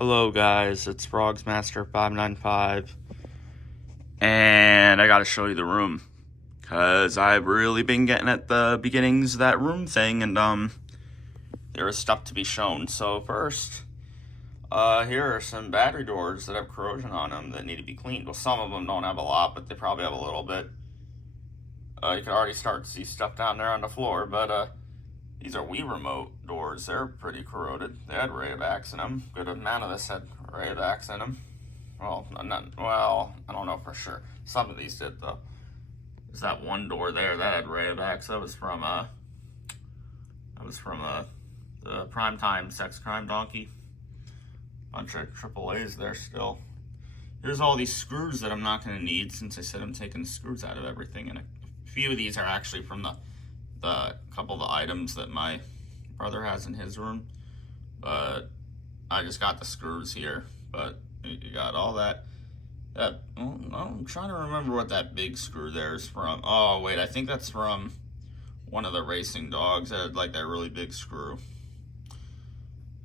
Hello guys, it's Frogsmaster595, and I gotta show you the room, cause I've really been getting at the beginnings of that room thing, and there is stuff to be shown. So first, here are some battery doors that have corrosion on them that need to be cleaned. Well, some of them don't have a lot, but they probably have a little bit. You can already start to see stuff down there on the floor, but these are Wii Remote doors. They're pretty corroded. They had Rayovacs in them. Good amount of this had Rayovacs in them. Well, I don't know for sure. Some of these did, though. There's that one door there that had Rayovacs. That was from the Primetime Sex Crime Donkey. Bunch of AAAs there still. Here's all these screws that I'm not going to need, since I said I'm taking the screws out of everything. And a few of these are actually from the couple of the items that my brother has in his room, but I just got the screws here. But you got all that. I'm trying to remember what that big screw there is from. Oh wait, I think that's from one of the racing dogs that had like that really big screw.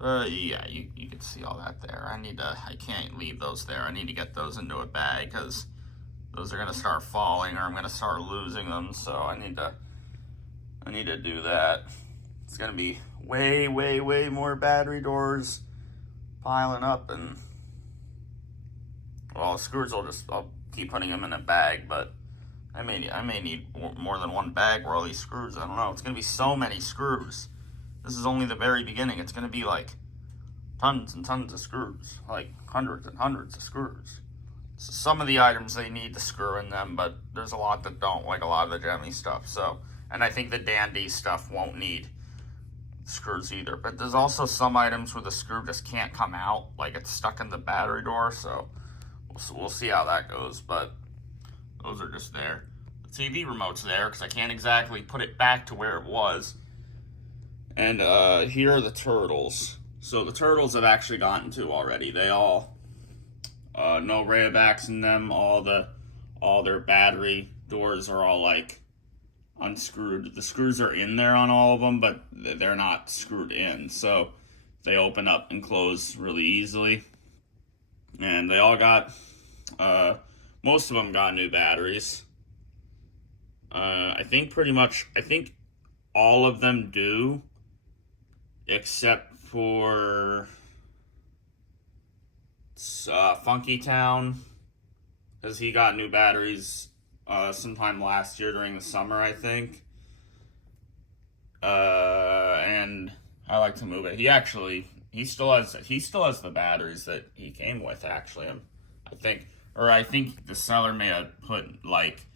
Yeah, you can see all that there. I can't leave those there. I need to get those into a bag, because those are gonna start falling, or I'm gonna start losing them. So I need to do that. It's gonna be way more battery doors piling up, and well, screws I'll keep putting them in a bag, but I may need more than one bag for all these screws. I don't know. It's gonna be so many screws. This is only the very beginning. It's gonna be like tons and tons of screws, like hundreds and hundreds of screws. So some of the items they need to screw in them, but there's a lot that don't, like a lot of the Gemmy stuff. So, and I think the Dandy stuff won't need screws either. But there's also some items where the screw just can't come out, like it's stuck in the battery door. So we'll see how that goes. But those are just there. The TV remote's there because I can't exactly put it back to where it was. And here are the turtles. So the turtles I've actually gotten to already. They all no Rayovacs in them. All their battery doors are all like unscrewed. The screws are in there on all of them, but they're not screwed in. So they open up and close really easily. And they all got, most of them got new batteries. I think all of them do, except for Funky Town, because he got new batteries sometime last year during the summer, I think. And I like to move it. He still has the batteries that he came with, actually. I think the seller may have put like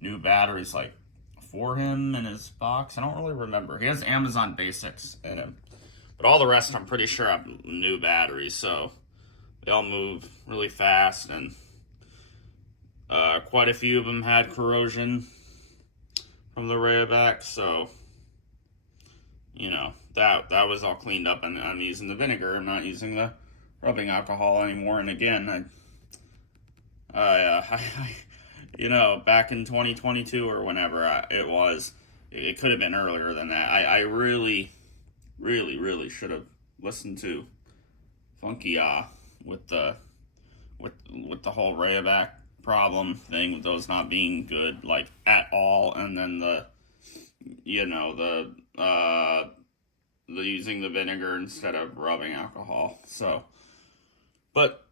new batteries like for him in his box. I don't really remember. He has Amazon Basics in him, but all the rest I'm pretty sure have new batteries. So they all move really fast, and quite a few of them had corrosion from the Rayovac. So you know that was all cleaned up, and I'm using the vinegar. I'm not using the rubbing alcohol anymore. And again, you know, back in 2022 or whenever it could have been earlier than that. I really should have listened to Funky with the whole Rayovac problem thing, with those not being good like at all, and then the using the vinegar instead of rubbing alcohol. So, but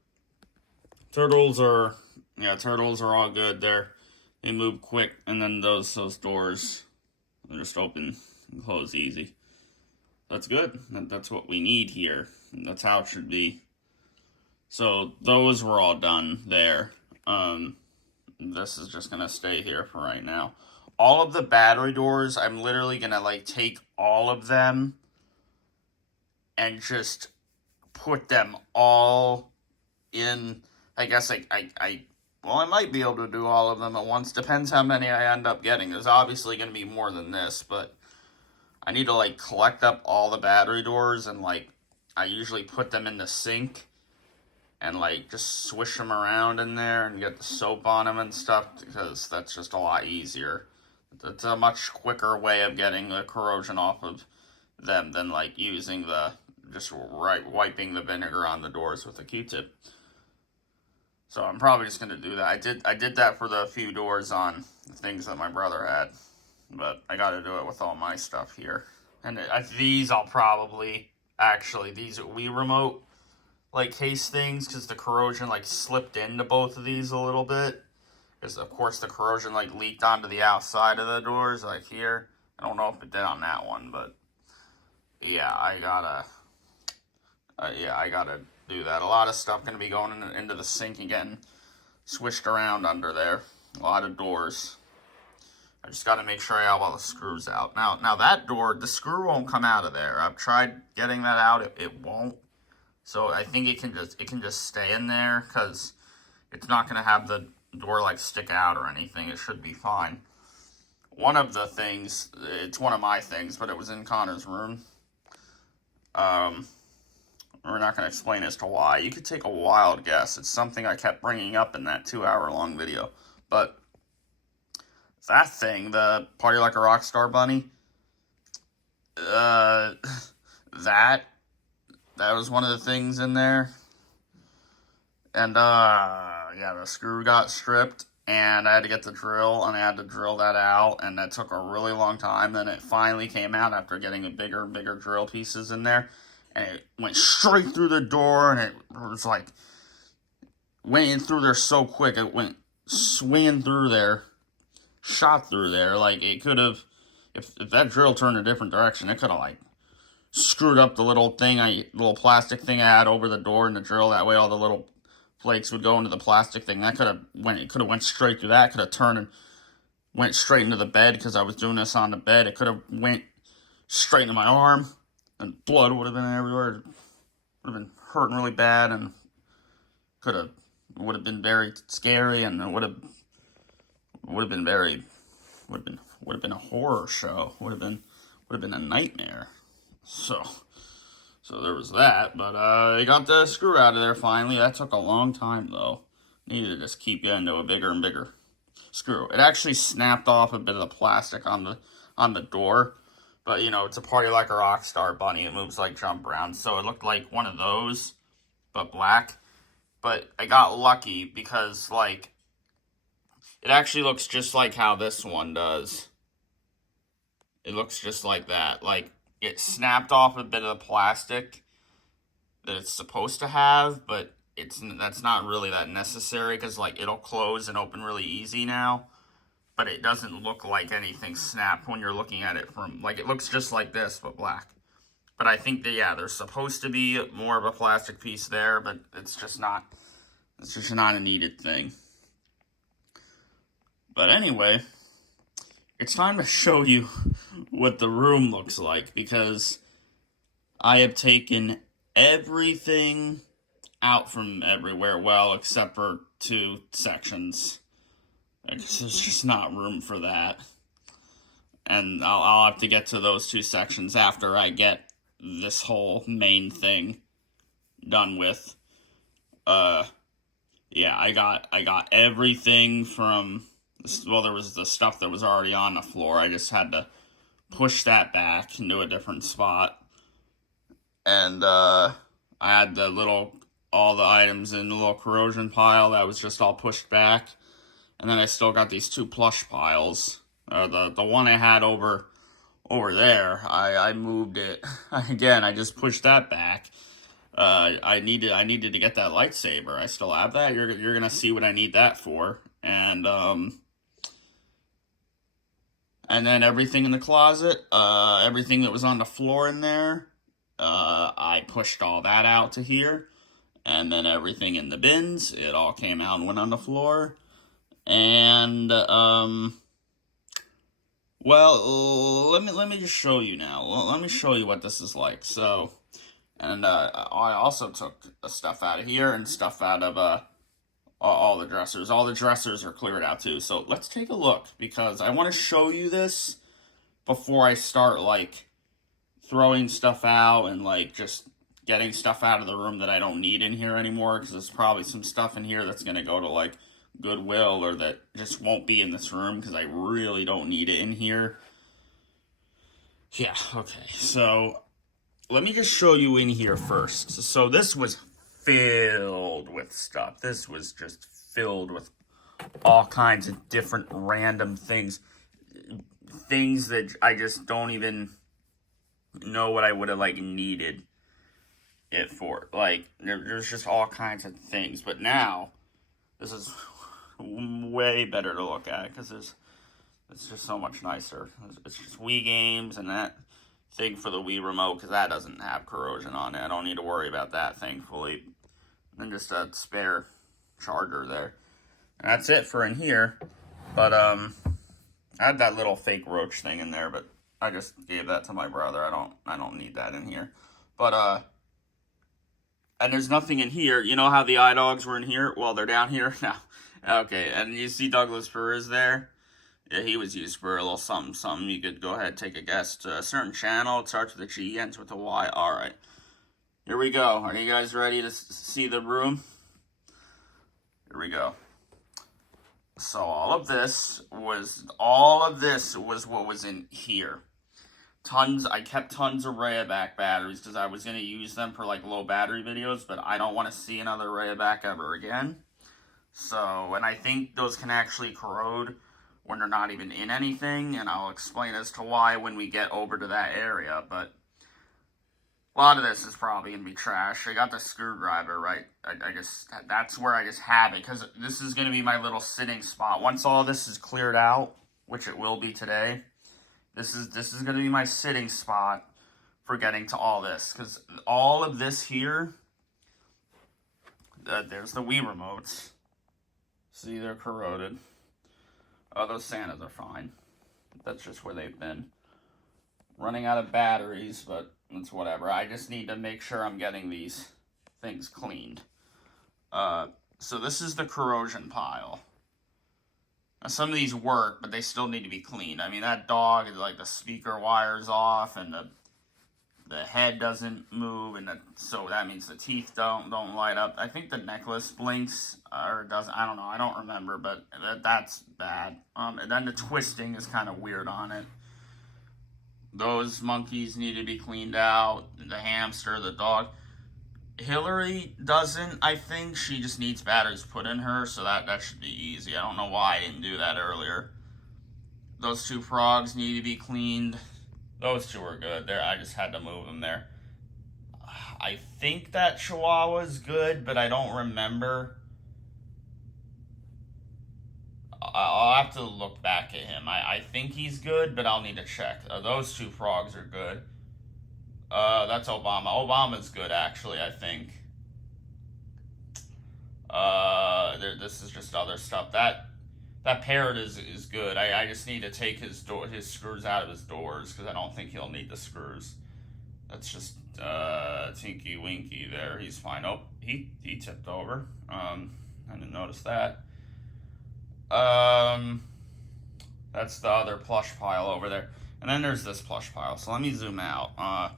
turtles are all good. They move quick, and then those doors, they just open and close easy. That's good. That's what we need here. That's how it should be. So those were all done there. This is just gonna stay here for right now. All of the battery doors, I'm literally gonna like take all of them and just put them all in. I guess I might be able to do all of them at once. Depends how many I end up getting. There's obviously going to be more than this, but I need to like collect up all the battery doors, and like I usually put them in the sink and like just swish them around in there and get the soap on them and stuff, because that's just a lot easier. It's a much quicker way of getting the corrosion off of them than like using the just wiping the vinegar on the doors with a Q-tip. So I'm probably just gonna do that. I did that for the few doors on things that my brother had, but I got to do it with all my stuff here. And these I'll probably actually these Wii remote like case things, because the corrosion like slipped into both of these a little bit. Because of course the corrosion like leaked onto the outside of the doors, like here. I don't know if it did on that one, but yeah, I gotta do that. A lot of stuff gonna be going into the sink and getting swished around under there. A lot of doors. I just gotta make sure I have all the screws out. Now that door, the screw won't come out of there. I've tried getting that out, it won't. So I think it can just stay in there, because it's not gonna have the door like stick out or anything. It should be fine. One of the things, it's one of my things, but it was in Connor's room. We're not going to explain as to why. You could take a wild guess. It's something I kept bringing up in that 2-hour-long video. But that thing, the Party Like a Rock Star bunny, that was one of the things in there. And, yeah, the screw got stripped, and I had to get the drill, and I had to drill that out, and that took a really long time. Then it finally came out after getting the bigger and bigger drill pieces in there. And it went straight through the door, and it was like, went in through there so quick, it went swinging through there, shot through there. Like, it could have, if that drill turned a different direction, it could have, like, screwed up the little plastic thing I had over the door and the drill. That way all the little flakes would go into the plastic thing. That could have went straight through that. Could have turned and went straight into the bed, because I was doing this on the bed. It could have went straight into my arm. And blood would have been everywhere. It would have been hurting really bad, and would have been very scary, and it would have been a horror show. Would have been a nightmare. So there was that. But I got the screw out of there finally. That took a long time though. Needed to just keep getting to a bigger and bigger screw. It actually snapped off a bit of the plastic on the door. But, you know, it's a Party Like a Rock Star bunny. It moves like Jump Brown. So it looked like one of those, but black. But I got lucky because, like, it actually looks just like how this one does. It looks just like that. Like, it snapped off a bit of the plastic that it's supposed to have, but that's not really that necessary, because, like, it'll close and open really easy now. But it doesn't look like anything snapped when you're looking at it from, like, it looks just like this, but black. But I think that, yeah, there's supposed to be more of a plastic piece there, but it's just not a needed thing. But anyway, it's time to show you what the room looks like, because I have taken everything out from everywhere, well, except for 2 sections. There's just not room for that. And I'll have to get to those 2 sections after I get this whole main thing done with. Yeah, I got everything from, well, there was the stuff that was already on the floor. I just had to push that back into a different spot. And I had all the items in the little corrosion pile that was just all pushed back. And then I still got these 2 plush piles. The one I had over there, I moved it. Again, I just pushed that back. I needed to get that lightsaber. I still have that. You're gonna see what I need that for. And then everything in the closet, everything that was on the floor in there, I pushed all that out to here. And then everything in the bins, it all came out and went on the floor. And, well, let me just show you now. Let me show you what this is like. So, and, I also took stuff out of here and stuff out of, all the dressers. All the dressers are cleared out too. So let's take a look, because I want to show you this before I start, like, throwing stuff out and, like, just getting stuff out of the room that I don't need in here anymore, because there's probably some stuff in here that's going to go to, like, Goodwill, or that just won't be in this room, because I really don't need it in here. Yeah, okay, so let me just show you in here first. So this was filled with stuff. This was just filled with all kinds of different random things. Things that I just don't even know what I would have, like, needed it for. Like, there's just all kinds of things. But now, this is way better to look at because it's just so much nicer. It's just Wii games and that thing for the Wii remote, because that doesn't have corrosion on it. I don't need to worry about that, thankfully. And just a spare charger there. And that's it for in here. But I had that little fake roach thing in there, but I just gave that to my brother. I don't need that in here. But and there's nothing in here. You know how the iDogs were in here? Well, they're down here now. Okay, and you see Douglas Perez there? Yeah, he was used for a little something. You could go ahead, take a guess. A certain channel. It starts with a G, ends with a Y. All right. Here we go. Are you guys ready to see the room? Here we go. So all of this was what was in here. I kept tons of Rayovac batteries because I was going to use them for like low battery videos, but I don't want to see another Rayovac ever again. So, and I think those can actually corrode when they're not even in anything, and I'll explain as to why when we get over to that area, but a lot of this is probably going to be trash. I got the screwdriver, right? I guess that's where I just have it, because this is going to be my little sitting spot. Once all this is cleared out, which it will be today, this is going to be my sitting spot for getting to all this, because all of this here, there's the Wii remotes. See, they're corroded. Oh, those Santas are fine. That's just where they've been. Running out of batteries, but it's whatever. I just need to make sure I'm getting these things cleaned. So this is the corrosion pile. Now, some of these work, but they still need to be cleaned. I mean, that dog is like the speaker wire's off, and the head doesn't move, and so that means the teeth don't light up. I think the necklace blinks or doesn't. I don't know. I don't remember, but that's bad. And then the twisting is kind of weird on it. Those monkeys need to be cleaned out. The hamster, the dog. Hillary doesn't. I think she just needs batteries put in her, so that should be easy. I don't know why I didn't do that earlier. Those two frogs need to be cleaned. Those two are good. There, I just had to move them there. I think that Chihuahua's good, but I don't remember. I'll have to look back at him. I think he's good, but I'll need to check. Those two frogs are good. That's Obama. Obama's good, actually, I think. This is just other stuff. That parrot is good. I just need to take his screws out of his doors because I don't think he'll need the screws. That's just Tinky Winky there. He's fine. Oh, he tipped over. I didn't notice that. That's the other plush pile over there. And then there's this plush pile. So let me zoom out.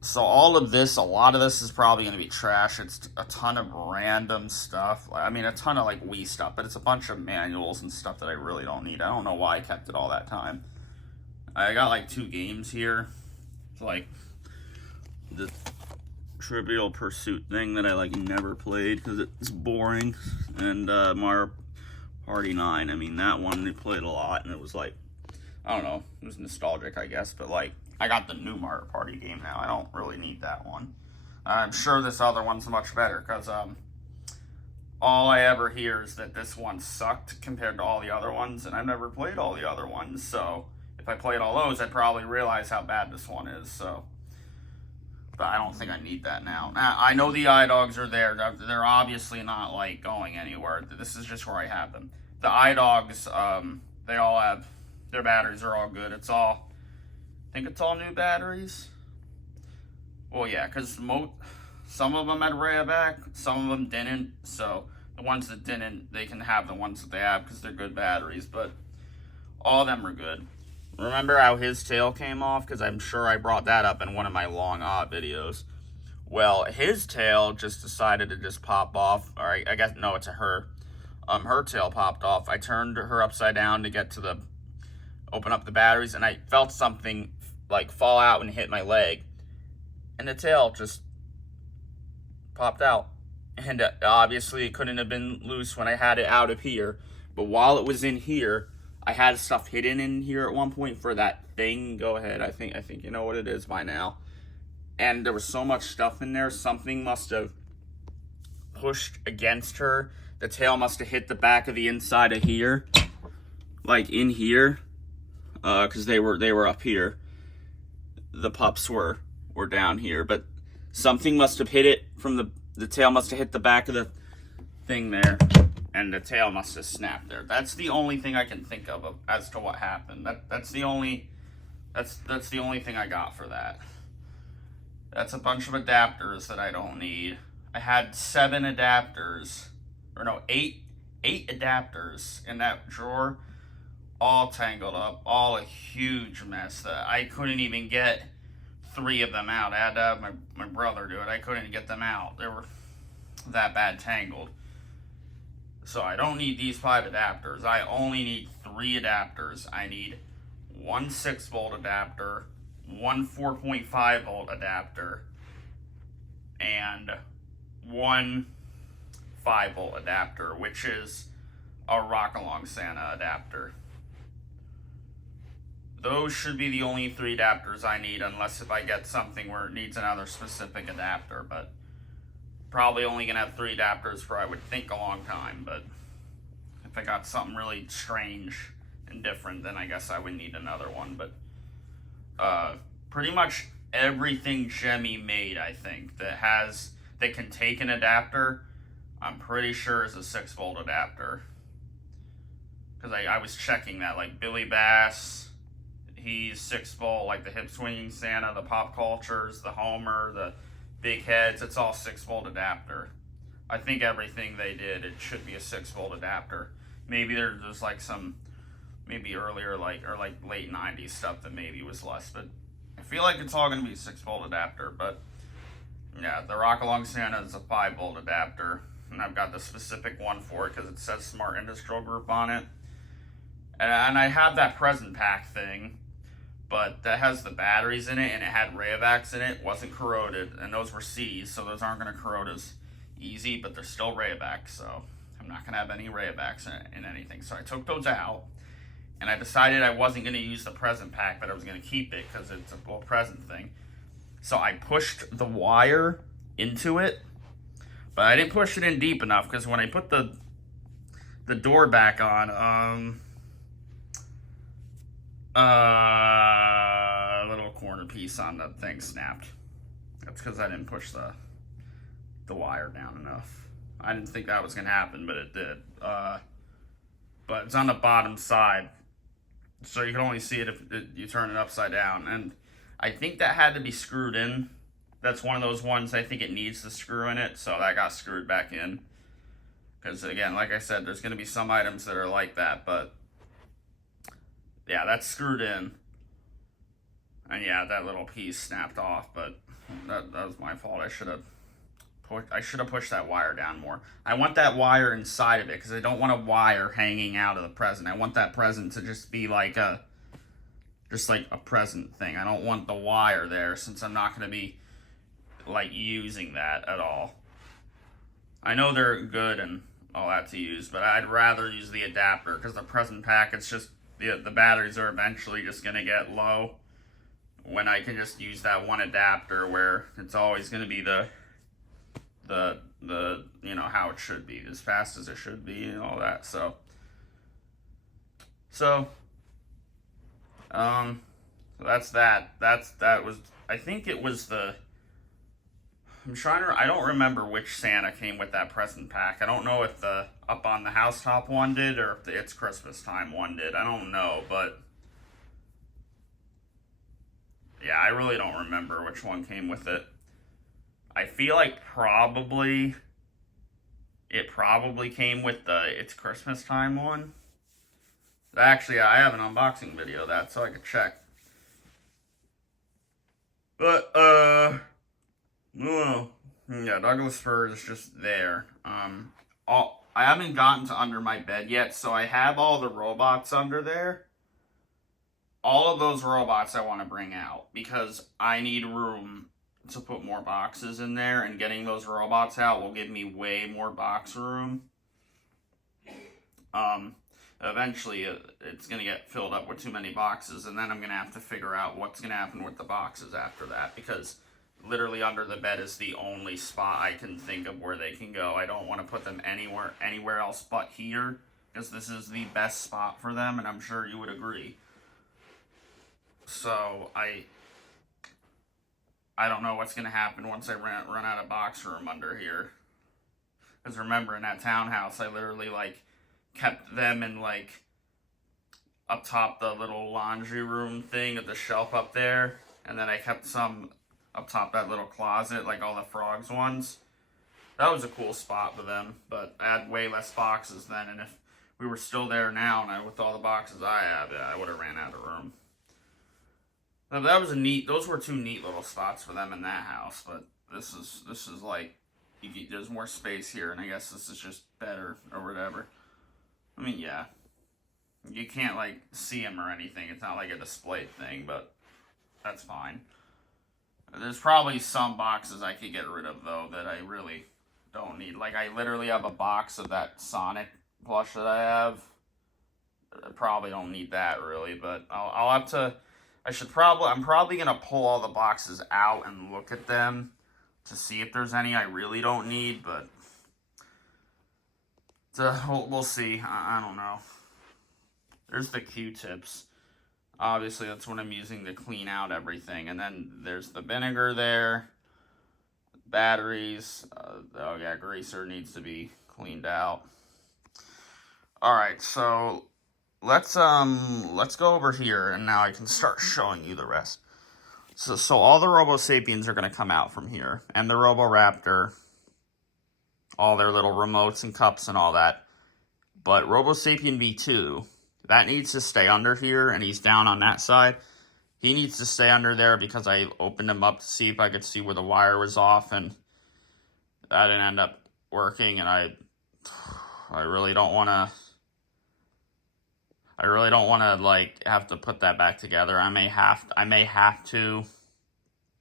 So all of this, a lot of this is probably going to be trash. It's a ton of random stuff. I mean, a ton of like Wii stuff, but it's a bunch of manuals and stuff that I really don't need. I don't know why I kept it all that time. I got like 2 games here. It's like the Trivial Pursuit thing that I like never played because it's boring. And Mario Party 9. I mean, that one we played a lot, and it was like, I don't know, it was nostalgic, I guess, but like, I got the new Mario Party game now. I don't really need that one. I'm sure this other one's much better, because all I ever hear is that this one sucked compared to all the other ones, and I've never played all the other ones, so if I played all those, I'd probably realize how bad this one is, so. But I don't think I need that now. Now, I know the iDogs are there. They're obviously not, like, going anywhere. This is just where I have them. The iDogs, they all have, their batteries are all good. It's all, I think it's all new batteries. Well, yeah, because some of them had Rayovac, some of them didn't. So the ones that didn't, they can have the ones that they have because they're good batteries. But all of them are good. Remember how his tail came off? Because I'm sure I brought that up in one of my long odd videos. Well, his tail just decided to just pop off. Or I guess, no, it's a her. Her tail popped off. I turned her upside down to get to open up the batteries, and I felt something like fall out and hit my leg. and the tail just popped out. And obviously it couldn't have been loose when I had it out of here. But while it was in here, I had stuff hidden in here at one point for that thing. Go ahead. I think you know what it is by now. And there was so much stuff in there, something must have pushed against her. The tail must have hit the back of the inside of here, like in here, because they were up here. The pups were down here, but something must have hit it from the tail must have hit the back of the thing there, and the tail must have snapped there. That's the only thing I can think of as to what happened. That's the only thing I got for that. That's a bunch of adapters that I don't need. I had 7 adapters, or no, 8 adapters in that drawer, all tangled up, all a huge mess that I couldn't even get 3 of them out. I had to have my brother do it. I couldn't get them out. They were that bad tangled. So I don't need these 5 adapters. I only need 3 adapters. I need one 6-volt adapter, one 4.5 volt adapter, and one 5 volt adapter, which is a Rock Along Santa adapter. Those should be the only 3 adapters I need, unless if I get something where it needs another specific adapter, but probably only gonna have 3 adapters for, I would think, a long time. But if I got something really strange and different, then I guess I would need another one. But pretty much everything Jemmy made, I think, that can take an adapter, I'm pretty sure is a 6-volt adapter. Because I was checking that, like Billy Bass, he's 6-volt, like the Hip Swinging Santa, the Pop Cultures, the Homer, the Big Heads, it's all 6-volt adapter. I think everything they did, it should be a 6-volt adapter. Maybe there's just like some, maybe earlier, or like late 90s stuff that maybe was less, but I feel like it's all going to be a 6-volt adapter. But yeah, the Rock Along Santa is a 5-volt adapter, and I've got the specific one for it because it says Smart Industrial Group on it. And I have that present pack thing, but that has the batteries in it, and it had Rayovacs in it, wasn't corroded, and those were C's, so those aren't going to corrode as easy, but they're still Rayovacs, so I'm not going to have any Rayovacs in anything. So I took those out, and I decided I wasn't going to use the present pack, but I was going to keep it because it's a little present thing. So I pushed the wire into it, but I didn't push it in deep enough, because when I put the door back on, a little corner piece on the thing snapped. That's because I didn't push the wire down enough. I didn't think that was going to happen, but it did. But it's on the bottom side, so you can only see it if you turn it upside down. And I think that had to be screwed in. That's one of those ones I think it needs the screw in it, so that got screwed back in. Because again, like I said, there's going to be some items that are like that, but yeah, that's screwed in. And yeah, that little piece snapped off, but that was my fault. I should have pushed that wire down more. I want that wire inside of it, because I don't want a wire hanging out of the present. I want that present to just be like a present thing. I don't want the wire there, since I'm not going to be like using that at all. I know they're good and all that to use, but I'd rather use the adapter, because the present pack, it's just the batteries are eventually just going to get low, when I can just use that one adapter where it's always going to be the you know, how it should be, as fast as it should be and all that. So that's that. That was, I think it was I don't remember which Santa came with that present pack. I don't know if the Up on the Housetop one did, or if the It's Christmas Time one did. I don't know, but yeah, I really don't remember which one came with it. I feel like it probably came with the It's Christmas Time one. Actually, I have an unboxing video of that, so I could check. But, well, yeah, Douglas fir is just there. I haven't gotten to under my bed yet, so I have all the robots under there. All of those robots I want to bring out, because I need room to put more boxes in there, and getting those robots out will give me way more box room. Eventually it's going to get filled up with too many boxes, and then I'm going to have to figure out what's going to happen with the boxes after that, because literally under the bed is the only spot I can think of where they can go. I don't want to put them anywhere else but here, because this is the best spot for them, and I'm sure you would agree. So I don't know what's going to happen once I run out of box room under here. Because remember, in that townhouse, I literally, like, kept them in, like, up top the little laundry room thing at the shelf up there. And then I kept some up top that little closet, like all the frogs ones. That was a cool spot for them, but I had way less boxes then. And if we were still there now, and with all the boxes I have, yeah, I would have ran out of room. Now, that was those were two neat little spots for them in that house, but this is like, there's more space here, and I guess this is just better or whatever. I mean, yeah, you can't, like, see them or anything. It's not like a display thing, but that's fine. There's probably some boxes I could get rid of, though, that I really don't need. Like, I literally have a box of that Sonic plush that I have. I probably don't need that, really, but I'll have to... I'm probably going to pull all the boxes out and look at them to see if there's any I really don't need, but we'll see. I don't know. There's the Q-tips. Obviously, that's what I'm using to clean out everything. And then there's the vinegar there. Batteries. Oh, yeah, greaser needs to be cleaned out. All right, so let's go over here, and now I can start showing you the rest. So all the Robo Sapiens are going to come out from here, and the Roboraptor, all their little remotes and cups and all that. But Robo Sapien V2, that needs to stay under here, and he's down on that side. He needs to stay under there because I opened him up to see if I could see where the wire was off, and that didn't end up working, and I really don't want to like have to put that back together. I may have to,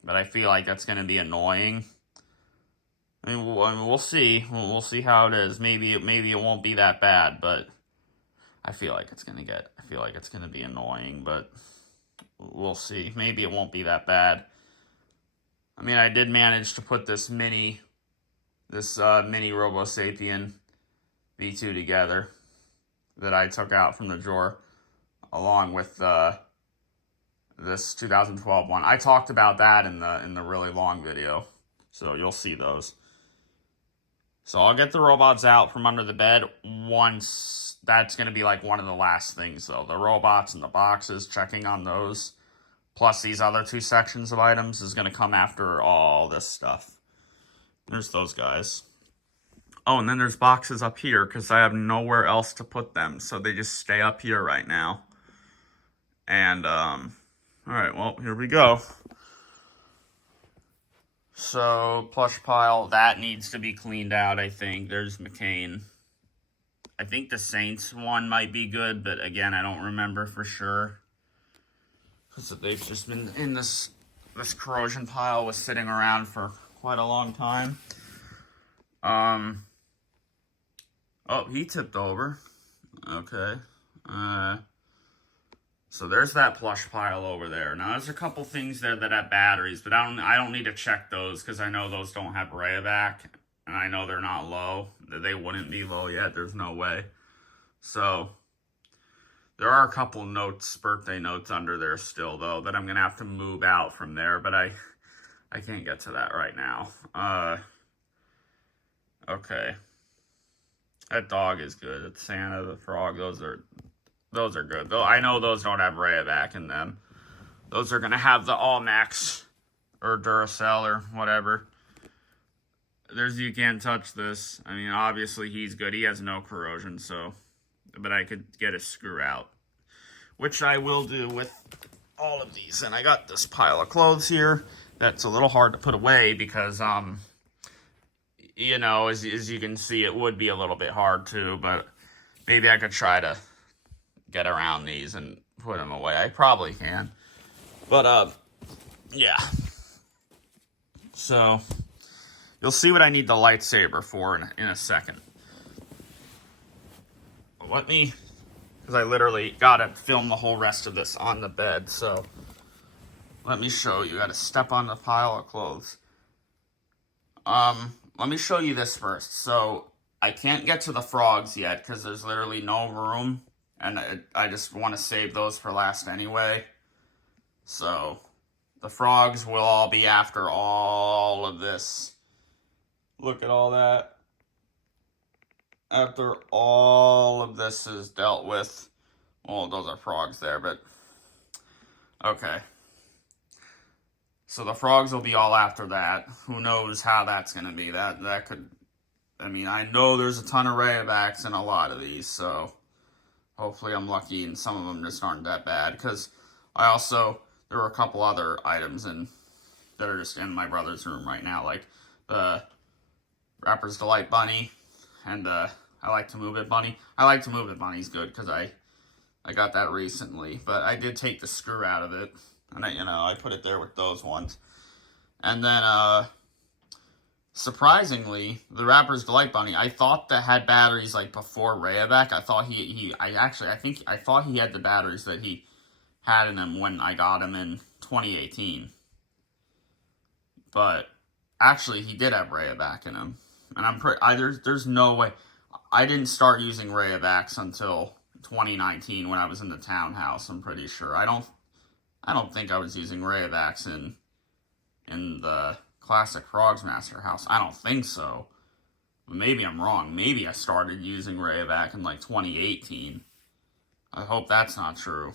but I feel like that's going to be annoying. I mean, we'll see. We'll see how it is. Maybe it won't be that bad, but I feel like it's going to be annoying, but we'll see. Maybe it won't be that bad. I mean, I did manage to put this mini Robo Sapien V2 together that I took out from the drawer, along with this 2012 one. I talked about that in the really long video, so you'll see those. So I'll get the robots out from under the bed once. That's going to be like one of the last things, though. The robots and the boxes, checking on those, plus these other two sections of items is going to come after all this stuff. There's those guys. Oh, and then there's boxes up here because I have nowhere else to put them. So they just stay up here right now. And, all right, well, here we go. So, plush pile, that needs to be cleaned out, I think. There's McCain. I think the Saints one might be good, but again, I don't remember for sure. Because they've just been in this corrosion pile was sitting around for quite a long time. Oh, he tipped over. Okay. So there's that plush pile over there. Now, there's a couple things there that have batteries, but I don't need to check those because I know those don't have Rayovac, and I know they're not low. They wouldn't be low yet. There's no way. So there are a couple notes, birthday notes under there still, though, that I'm going to have to move out from there, but I can't get to that right now. Okay. That dog is good. It's Santa the Frog. Those are good. Though I know those don't have Rayovac in them. Those are gonna have the All Max or Duracell or whatever. There's You Can't Touch This. I mean, obviously he's good. He has no corrosion, so, but I could get a screw out, which I will do with all of these. And I got this pile of clothes here that's a little hard to put away because you know, as you can see, it would be a little bit hard to, but maybe I could try to get around these and put them away. I probably can. But, yeah. So you'll see what I need the lightsaber for in a second. Let me, because I literally gotta film the whole rest of this on the bed, so let me show you. Gotta step on the pile of clothes. Let me show you this first. So I can't get to the frogs yet because there's literally no room, and I just want to save those for last anyway. So the frogs will all be after all of this. Look at all that. After all of this is dealt with. Well, those are frogs there, but okay. So the frogs will be all after that. Who knows how that's going to be. That could, I mean, I know there's a ton of Rayovacs in a lot of these, so hopefully I'm lucky and some of them just aren't that bad. Because there were a couple other items that are just in my brother's room right now, like the Rapper's Delight Bunny and I Like to Move It Bunny. I Like to Move It Bunny's good because I got that recently, but I did take the screw out of it, and I put it there with those ones. And then surprisingly, the Rapper's Delight Bunny, I thought that had batteries like before Rayovac. I thought I thought he had the batteries that he had in him when I got him in 2018. But actually, he did have Rayovac in him, and there's no way. I didn't start using Rayovacs until 2019 when I was in the townhouse. I'm pretty sure. I don't think I was using Rayovacs in the classic Frogs Master house. I don't think so. But maybe I'm wrong. Maybe I started using Rayovac in like 2018. I hope that's not true.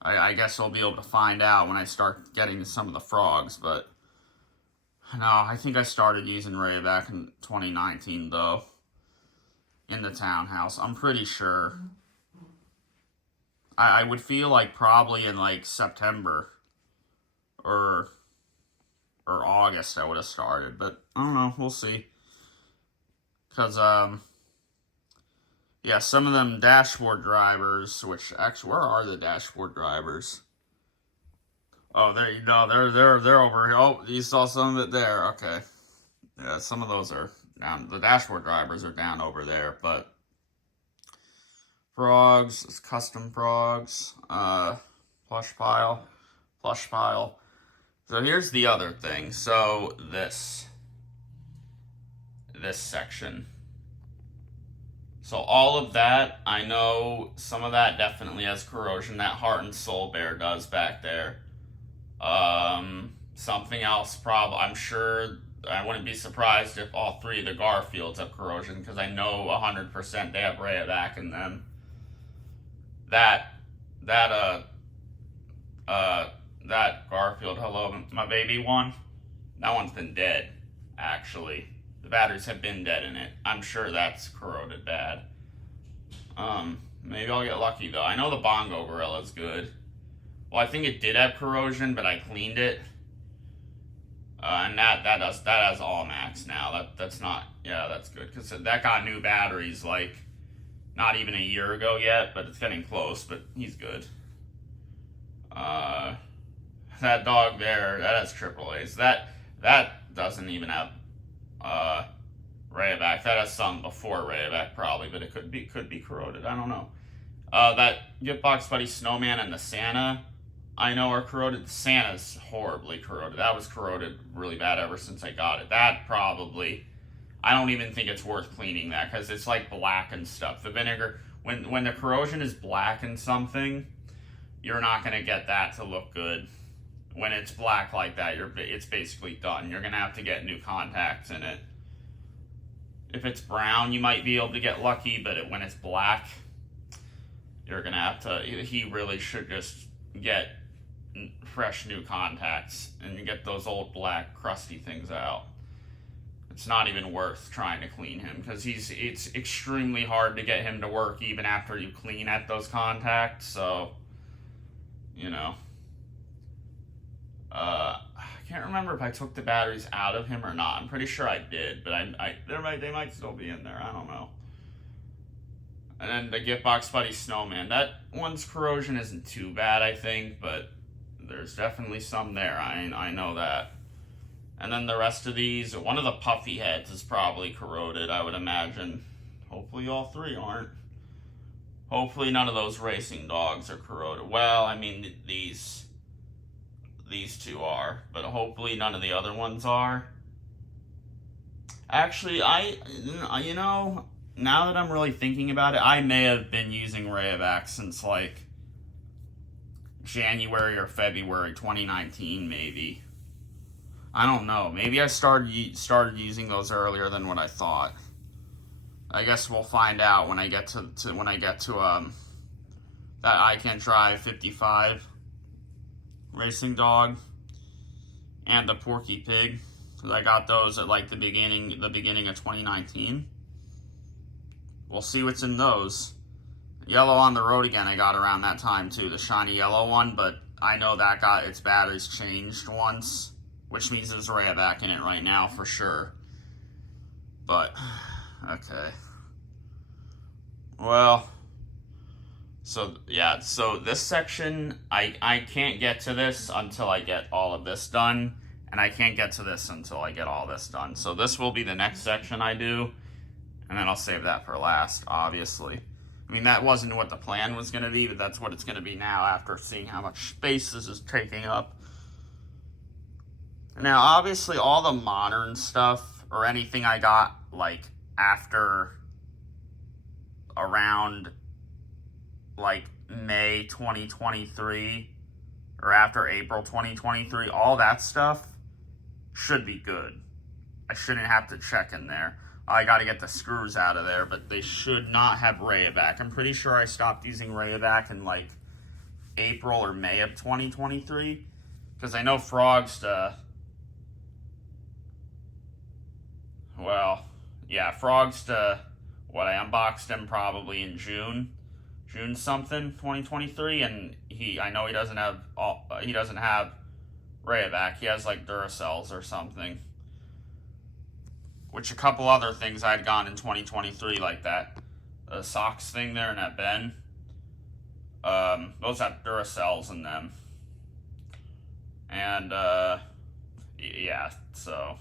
I guess I'll be able to find out when I start getting to some of the frogs, but no, I think I started using Rayovac in 2019 though. In the townhouse. I'm pretty sure. I would feel like probably in like September or August I would have started, but I don't know, we'll see. Because yeah, some of them dashboard drivers, which actually, where are the dashboard drivers? Oh, there you go. They're over here. Oh, you saw some of it there. Okay. Yeah, some of those are down. The dashboard drivers are down over there, but frogs, custom frogs, plush pile. So here's the other thing. So this section. So all of that, I know some of that definitely has corrosion. That Heart and Soul Bear does back there. Something else, I'm sure, I wouldn't be surprised if all three of the Garfields have corrosion, because I know 100% they have Rayovac in them. That Garfield, hello, my baby one, that one's been dead, actually. The batteries have been dead in it. I'm sure that's corroded bad. Maybe I'll get lucky, though. I know the Bongo Gorilla's good. Well, I think it did have corrosion, but I cleaned it. And that has all max now. That's not, yeah, that's good. Because that got new batteries, like, not even a year ago yet, but it's getting close, but he's good. That dog there, that has AAAs. That doesn't even have Rayovac. That has some before Rayovac probably, but it could be corroded. I don't know. That Giftbox Buddy Snowman and the Santa, I know are corroded. The Santa's horribly corroded. That was corroded really bad ever since I got it. That probably, I don't even think it's worth cleaning that, because it's like black and stuff. The vinegar, when the corrosion is black in something, you're not going to get that to look good. When it's black like that, it's basically done. You're going to have to get new contacts in it. If it's brown, you might be able to get lucky, but when it's black, you're going to have to, he really should just get fresh new contacts and get those old black crusty things out. It's not even worth trying to clean him, because it's extremely hard to get him to work even after you clean at those contacts. So, you know, I can't remember if I took the batteries out of him or not. I'm pretty sure I did, but they might still be in there. I don't know. And then the Giftbox Buddy Snowman, that one's corrosion isn't too bad, I think, but there's definitely some there. I know that. And then the rest of these, one of the puffy heads is probably corroded, I would imagine. Hopefully all three aren't. Hopefully none of those racing dogs are corroded. Well, I mean, these two are, but hopefully none of the other ones are. Actually, you know, now that I'm really thinking about it, I may have been using Rayovacs since like January or February 2019, maybe. I don't know. Maybe I started using those earlier than what I thought. I guess we'll find out when I get to that I Can Drive 55 racing dog and the Porky Pig, because I got those at like the beginning of 2019. We'll see what's in those. Yellow on the Road again I got around that time too, the shiny yellow one, but I know that got its batteries changed once, which means there's a Rayovac in it right now for sure. But okay. Well, so yeah, so this section, I can't get to this until I get all of this done, and I can't get to this until I get all this done. So this will be the next section I do, and then I'll save that for last, obviously. I mean, that wasn't what the plan was going to be, but that's what it's going to be now after seeing how much space this is taking up. Now, obviously, all the modern stuff, or anything I got, like, after around, like, May 2023, or after April 2023, all that stuff should be good. I shouldn't have to check in there. I got to get the screws out of there, but they should not have Rayovac. I'm pretty sure I stopped using Rayovac in, like, April or May of 2023, because I know Frogsta... Well, yeah, Frogsta, I unboxed him probably in June something, 2023, and I know he doesn't have Rayovac. He has like Duracells or something. Which a couple other things I'd gotten in 2023, like that socks thing there in that bin. Those have Duracells in them. And yeah, so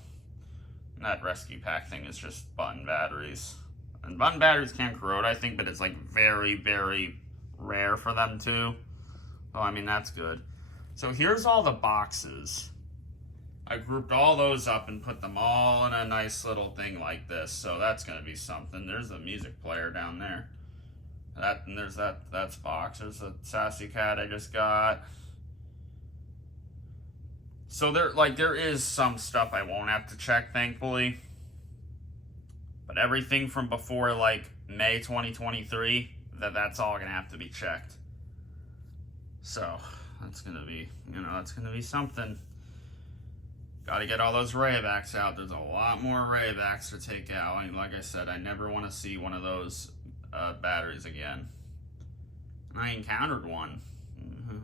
that rescue pack thing is just button batteries. And button batteries can corrode, I think, but it's like very, very rare for them to. Oh, I mean, that's good. So here's all the boxes. I grouped all those up and put them all in a nice little thing like this. So that's going to be something. There's a music player down there. And there's that's box. There's a Sassy Cat I just got. So there is some stuff I won't have to check, thankfully. But everything from before like May 2023, that's all gonna have to be checked. So that's gonna be, that's gonna be something. Got to get all those Rayovacs out. There's a lot more Rayovacs to take out. And like I said, I never want to see one of those batteries again. I encountered one.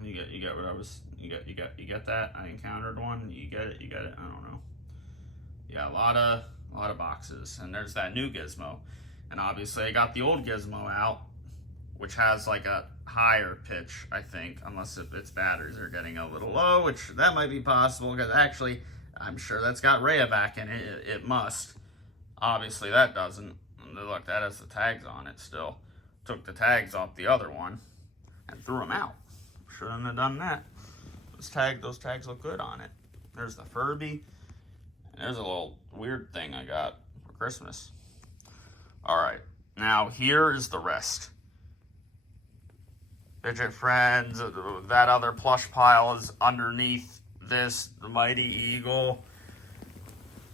You get what I was. You get that? I encountered one. You get it. I don't know. Yeah, a lot of boxes, and there's that new gizmo, and obviously I got the old gizmo out, which has like a higher pitch, I think, unless its batteries are getting a little low, which that might be possible because actually I'm sure that's got Rayovac in it. It must. Obviously that doesn't. Look, that has the tags on it still. Took the tags off the other one and threw them out. Shouldn't have done that. Those tags look good on it. There's the Furby. And there's a little weird thing I got for Christmas. Alright, now here is the rest. Fidget Friends, that other plush pile is underneath this, the Mighty Eagle.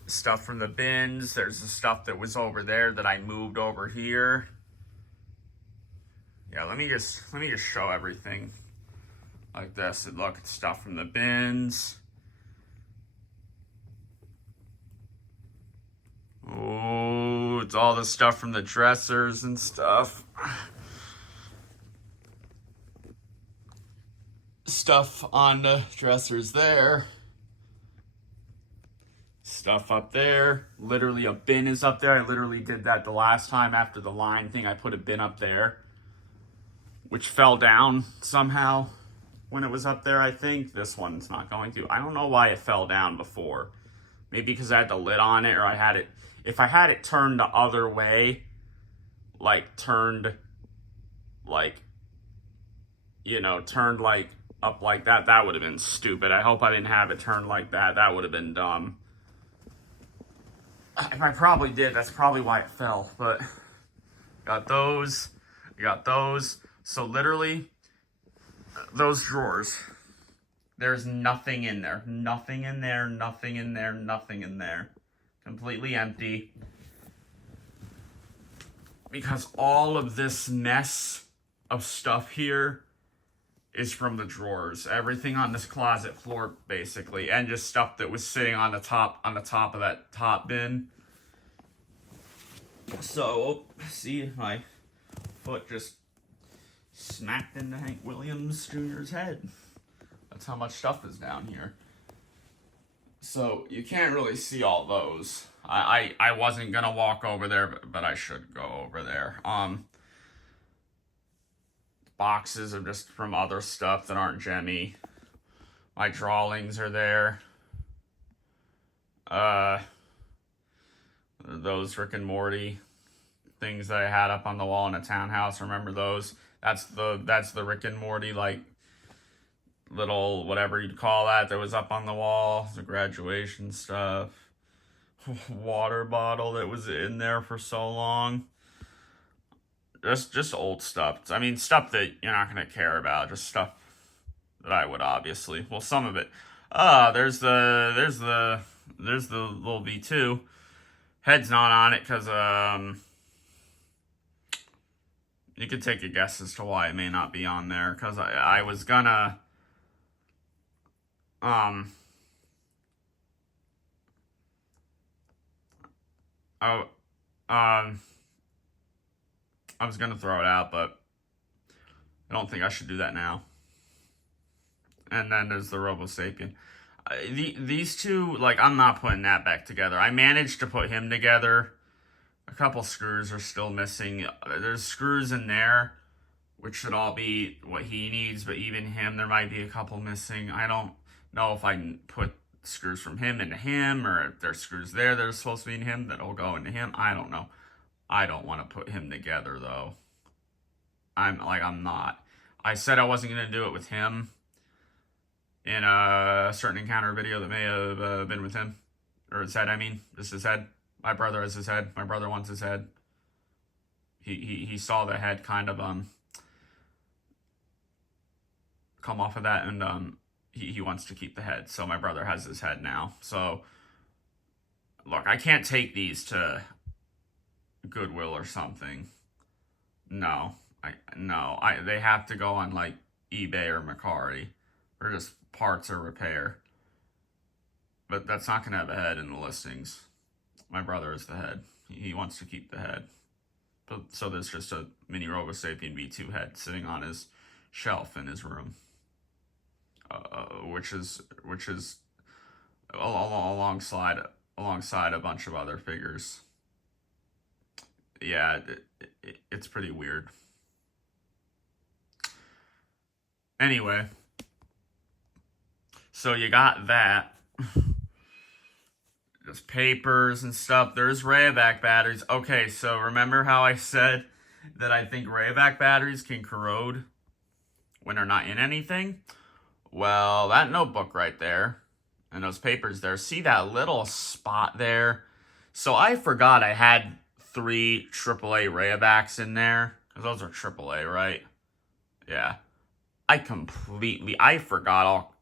Stuff from the bins. There's the stuff that was over there that I moved over here. Yeah, let me just show everything like this. And look at stuff from the bins. Oh, it's all the stuff from the dressers and stuff. Stuff on the dressers there. Stuff up there. Literally a bin is up there. I literally did that the last time after the line thing. I put a bin up there, which fell down somehow when it was up there, I think. This one's not going to. I don't know why it fell down before. Maybe because I had the lid on it, or I had it. If I had it turned the other way, like turned, like, you know, turned like up like that, that would have been stupid. I hope I didn't have it turned like that. That would have been dumb. I probably did. That's probably why it fell. But got those. Got those. So literally, those drawers. There's nothing in there. Nothing in there. Nothing in there. Nothing in there. Completely empty. Because all of this mess of stuff here is from the drawers. Everything on this closet floor, basically, and just stuff that was sitting on the top of that top bin. So, see, my foot just smacked into Hank Williams Jr.'s head. That's how much stuff is down here. So you can't really see all those. I wasn't gonna walk over there, but I should go over there. Boxes of just from other stuff that aren't Gemmy. My drawings are there. Those Rick and Morty things that I had up on the wall in a townhouse. Remember those? That's the Rick and Morty, like, little whatever you'd call that was up on the wall. The graduation stuff. Water bottle that was in there for so long. Just old stuff. I mean, stuff that you're not gonna care about. Just stuff that I would, obviously. Well, some of it. There's the little V2. Head's not on it because you could take a guess as to why it may not be on there. Because I was gonna I was gonna throw it out, but I don't think I should do that now. And then there's the Robo Sapien. These two, like, I'm not putting that back together. I managed to put him together. A couple screws are still missing. There's screws in there, which should all be what he needs, but even him, there might be a couple missing. I don't know if I can put screws from him into him, or if there's screws there that are supposed to be in him that'll go into him. I don't know. I don't want to put him together, though. I'm not. I said I wasn't going to do it with him in a certain encounter video that may have been with him. Or his head, I mean. This is his head. My brother has his head. My brother wants his head. He saw the head kind of come off of that, and he wants to keep the head. So my brother has his head now. So, look, I can't take these to Goodwill or something. No. They have to go on, like, eBay or Mercari, or just parts or repair. But that's not going to have a head in the listings. My brother is the head. He wants to keep the head. But so there's just a mini Robo Sapien V2 head sitting on his shelf in his room, which is alongside a bunch of other figures. Yeah, it's pretty weird. Anyway, so you got that. Just papers and stuff. There's Rayovac batteries. Okay, so remember how I said that I think Rayovac batteries can corrode when they're not in anything? Well, that notebook right there and those papers there, see that little spot there? So I forgot I had 3 AAA Rayovacs in there. Because those are AAA, right? Yeah. I forgot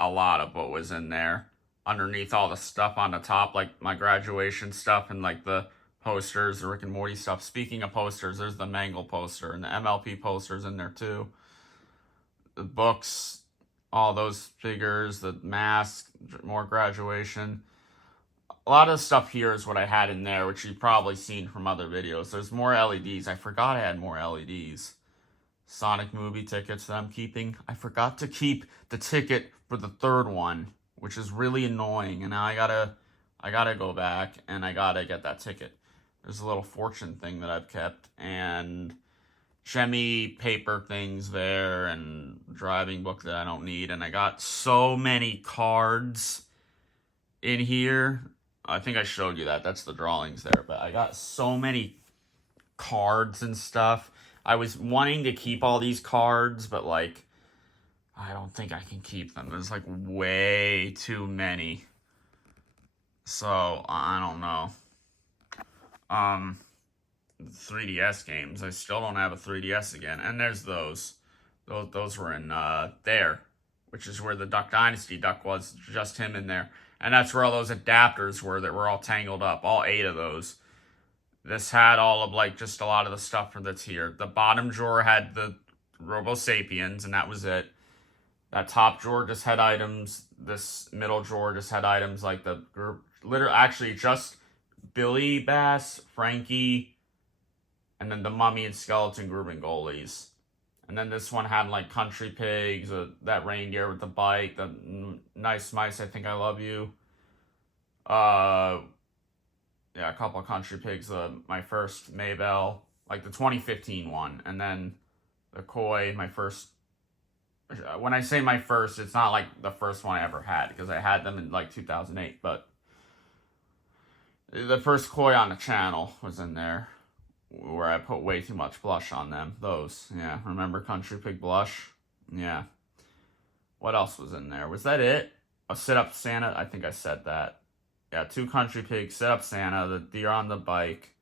a lot of what was in there. Underneath all the stuff on the top, like my graduation stuff and like the posters, the Rick and Morty stuff. Speaking of posters, there's the Mangle poster and the MLP posters in there too. The books, all those figures, the mask, more graduation. A lot of stuff here is what I had in there, which you've probably seen from other videos. There's more LEDs. I forgot I had more LEDs. Sonic movie tickets that I'm keeping. I forgot to keep the ticket for the 3rd one, which is really annoying. And now I gotta go back and I gotta get that ticket. There's a little fortune thing that I've kept, and Gemmy paper things there, and driving book that I don't need. And I got so many cards in here. I think I showed you that. That's the drawings there. But I got so many cards and stuff. I was wanting to keep all these cards, but like, I don't think I can keep them. There's like way too many. So, I don't know. 3DS games. I still don't have a 3DS again. And there's those. Those were in there, which is where the Duck Dynasty duck was. Just him in there. And that's where all those adapters were that were all tangled up. All 8 of those. This had all of, like, just a lot of the stuff that's here. The bottom drawer had the Robo Sapiens, and that was it. That top drawer just had items. This middle drawer just had items like the group. Literally, actually, just Billy Bass, Frankie, and then the Mummy and Skeleton group and goalies. And then this one had like Country Pigs, that reindeer with the bike, the Nice Mice, I Think I Love You. Yeah, a couple of Country Pigs, my first Maybell, like the 2015 one. And then the Koi, my first. When I say my first, it's not like the first one I ever had, because I had them in like 2008, but the first Koi on the channel was in there, where I put way too much blush on them. Those, yeah. Remember Country Pig blush? Yeah. What else was in there? Was that it? A Sit Up Santa? I think I said that. Yeah, 2 Country Pigs, Sit Up Santa, the deer on the bike,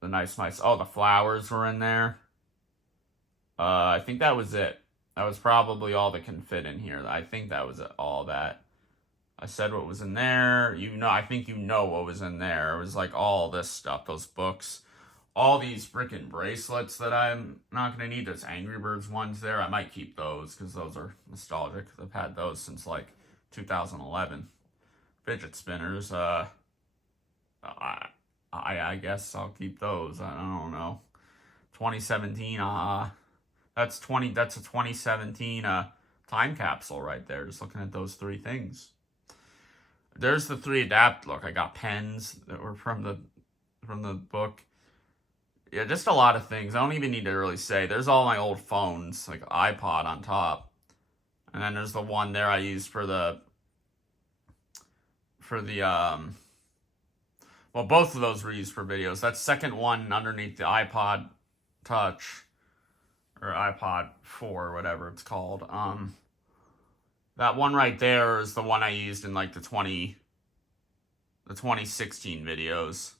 the Nice Mice. Oh, the flowers were in there. I think that was it. That was probably all that can fit in here. I think that was all that. I said what was in there. You know, I think you know what was in there. It was like all this stuff, those books, all these freaking bracelets that I'm not going to need. Those Angry Birds ones there. I might keep those because those are nostalgic. I've had those since like 2011. Fidget spinners. I guess I'll keep those. I don't know. 2017. That's a 2017 time capsule right there. Just looking at those 3 things. There's the 3 look, I got pens that were from the book. Yeah, just a lot of things. I don't even need to really say. There's all my old phones, like iPod on top. And then there's the one there I used for the well, both of those were used for videos. That second one underneath the iPod Touch, or iPod 4, or whatever it's called. That one right there is the one I used in like the 2016 videos.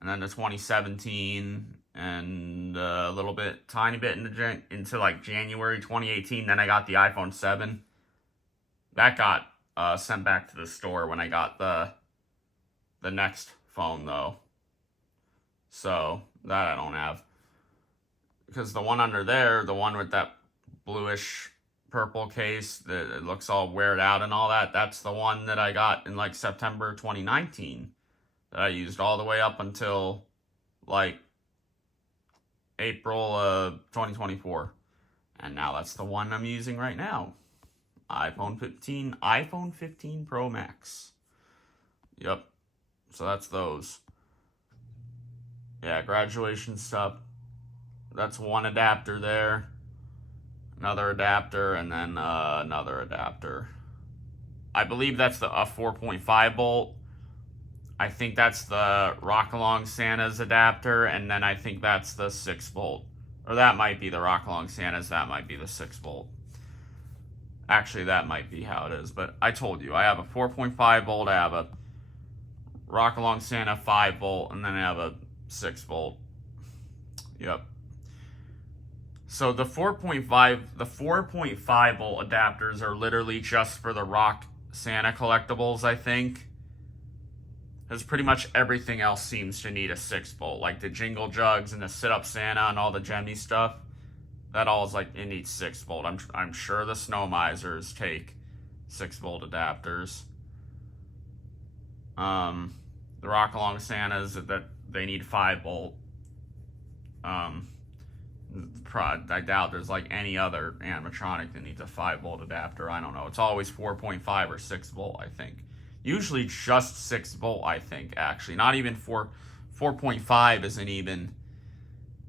And then the 2017 and a little bit, tiny bit into like January 2018. Then I got the iPhone 7. That got sent back to the store when I got the next phone though. So that I don't have. Because the one under there, the one with that bluish purple case that it looks all weared out and all that, that's the one that I got in like September 2019 that I used all the way up until like April 2024. And now that's the one I'm using right now. iPhone 15 Pro Max. Yep. So that's those. Yeah, graduation stuff. That's one adapter there. Another adapter, and then another adapter. I believe that's a 4.5 volt. I think that's the Rock Along Santa's adapter, and then I think that's the 6 volt. Or that might be the Rock Along Santa's, that might be the 6 volt. Actually, that might be how it is, but I told you, I have a 4.5 volt, I have a Rock Along Santa 5 volt, and then I have a 6 volt. Yep. So the 4.5 volt adapters are literally just for the Rock Santa collectibles, I think. Because pretty much everything else seems to need a 6 volt. Like the Jingle Jugs and the Sit Up Santa and all the Gemmy stuff. That all is like, it needs 6 volt. I'm sure the Snow Misers take 6 volt adapters. The Rock Along Santas, that they need 5 volt. I doubt there's like any other animatronic that needs a 5 volt adapter. I don't know. It's always 4.5 or 6 volt, I think. Usually just 6 volt, I think, actually. Not even 4.5 isn't even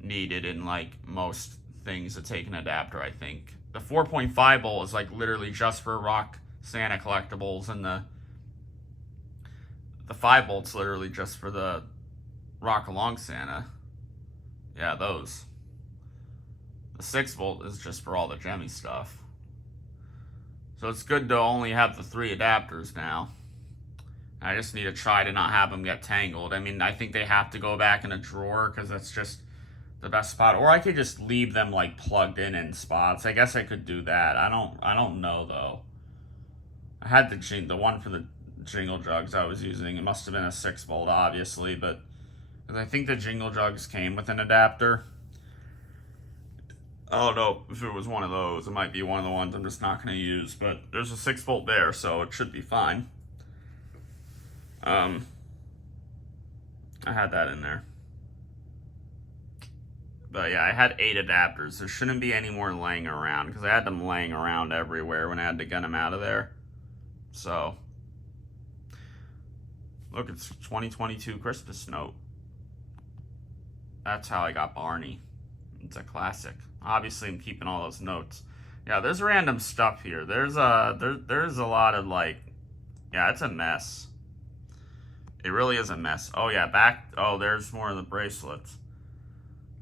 needed in like most things to take an adapter, I think. The 4.5 volt is like literally just for Rock Santa collectibles, and the 5 volts literally just for the Rock Along Santa. Yeah, those. The 6 volt is just for all the gemmy stuff. So it's good to only have the 3 adapters now. I just need to try to not have them get tangled. I mean, I think they have to go back in a drawer because that's just the best spot. Or I could just leave them like plugged in spots. I guess I could do that. I don't know though. I had the one for the jingle jugs I was using. It must have been a 6 volt, obviously, but because I think the jingle jugs came with an adapter. I don't know if it was one of those. It might be one of the ones I'm just not going to use, but there's a 6 volt there, so it should be fine. I had that in there. But yeah, I had 8 adapters. There shouldn't be any more laying around because I had them laying around everywhere when I had to get them out of there. So, look, it's 2022 Christmas note. That's how I got Barney. It's a classic. Obviously, I'm keeping all those notes. Yeah, there's random stuff here. There's a lot of like, yeah, it's a mess. It really is a mess. Oh yeah, there's more of the bracelets.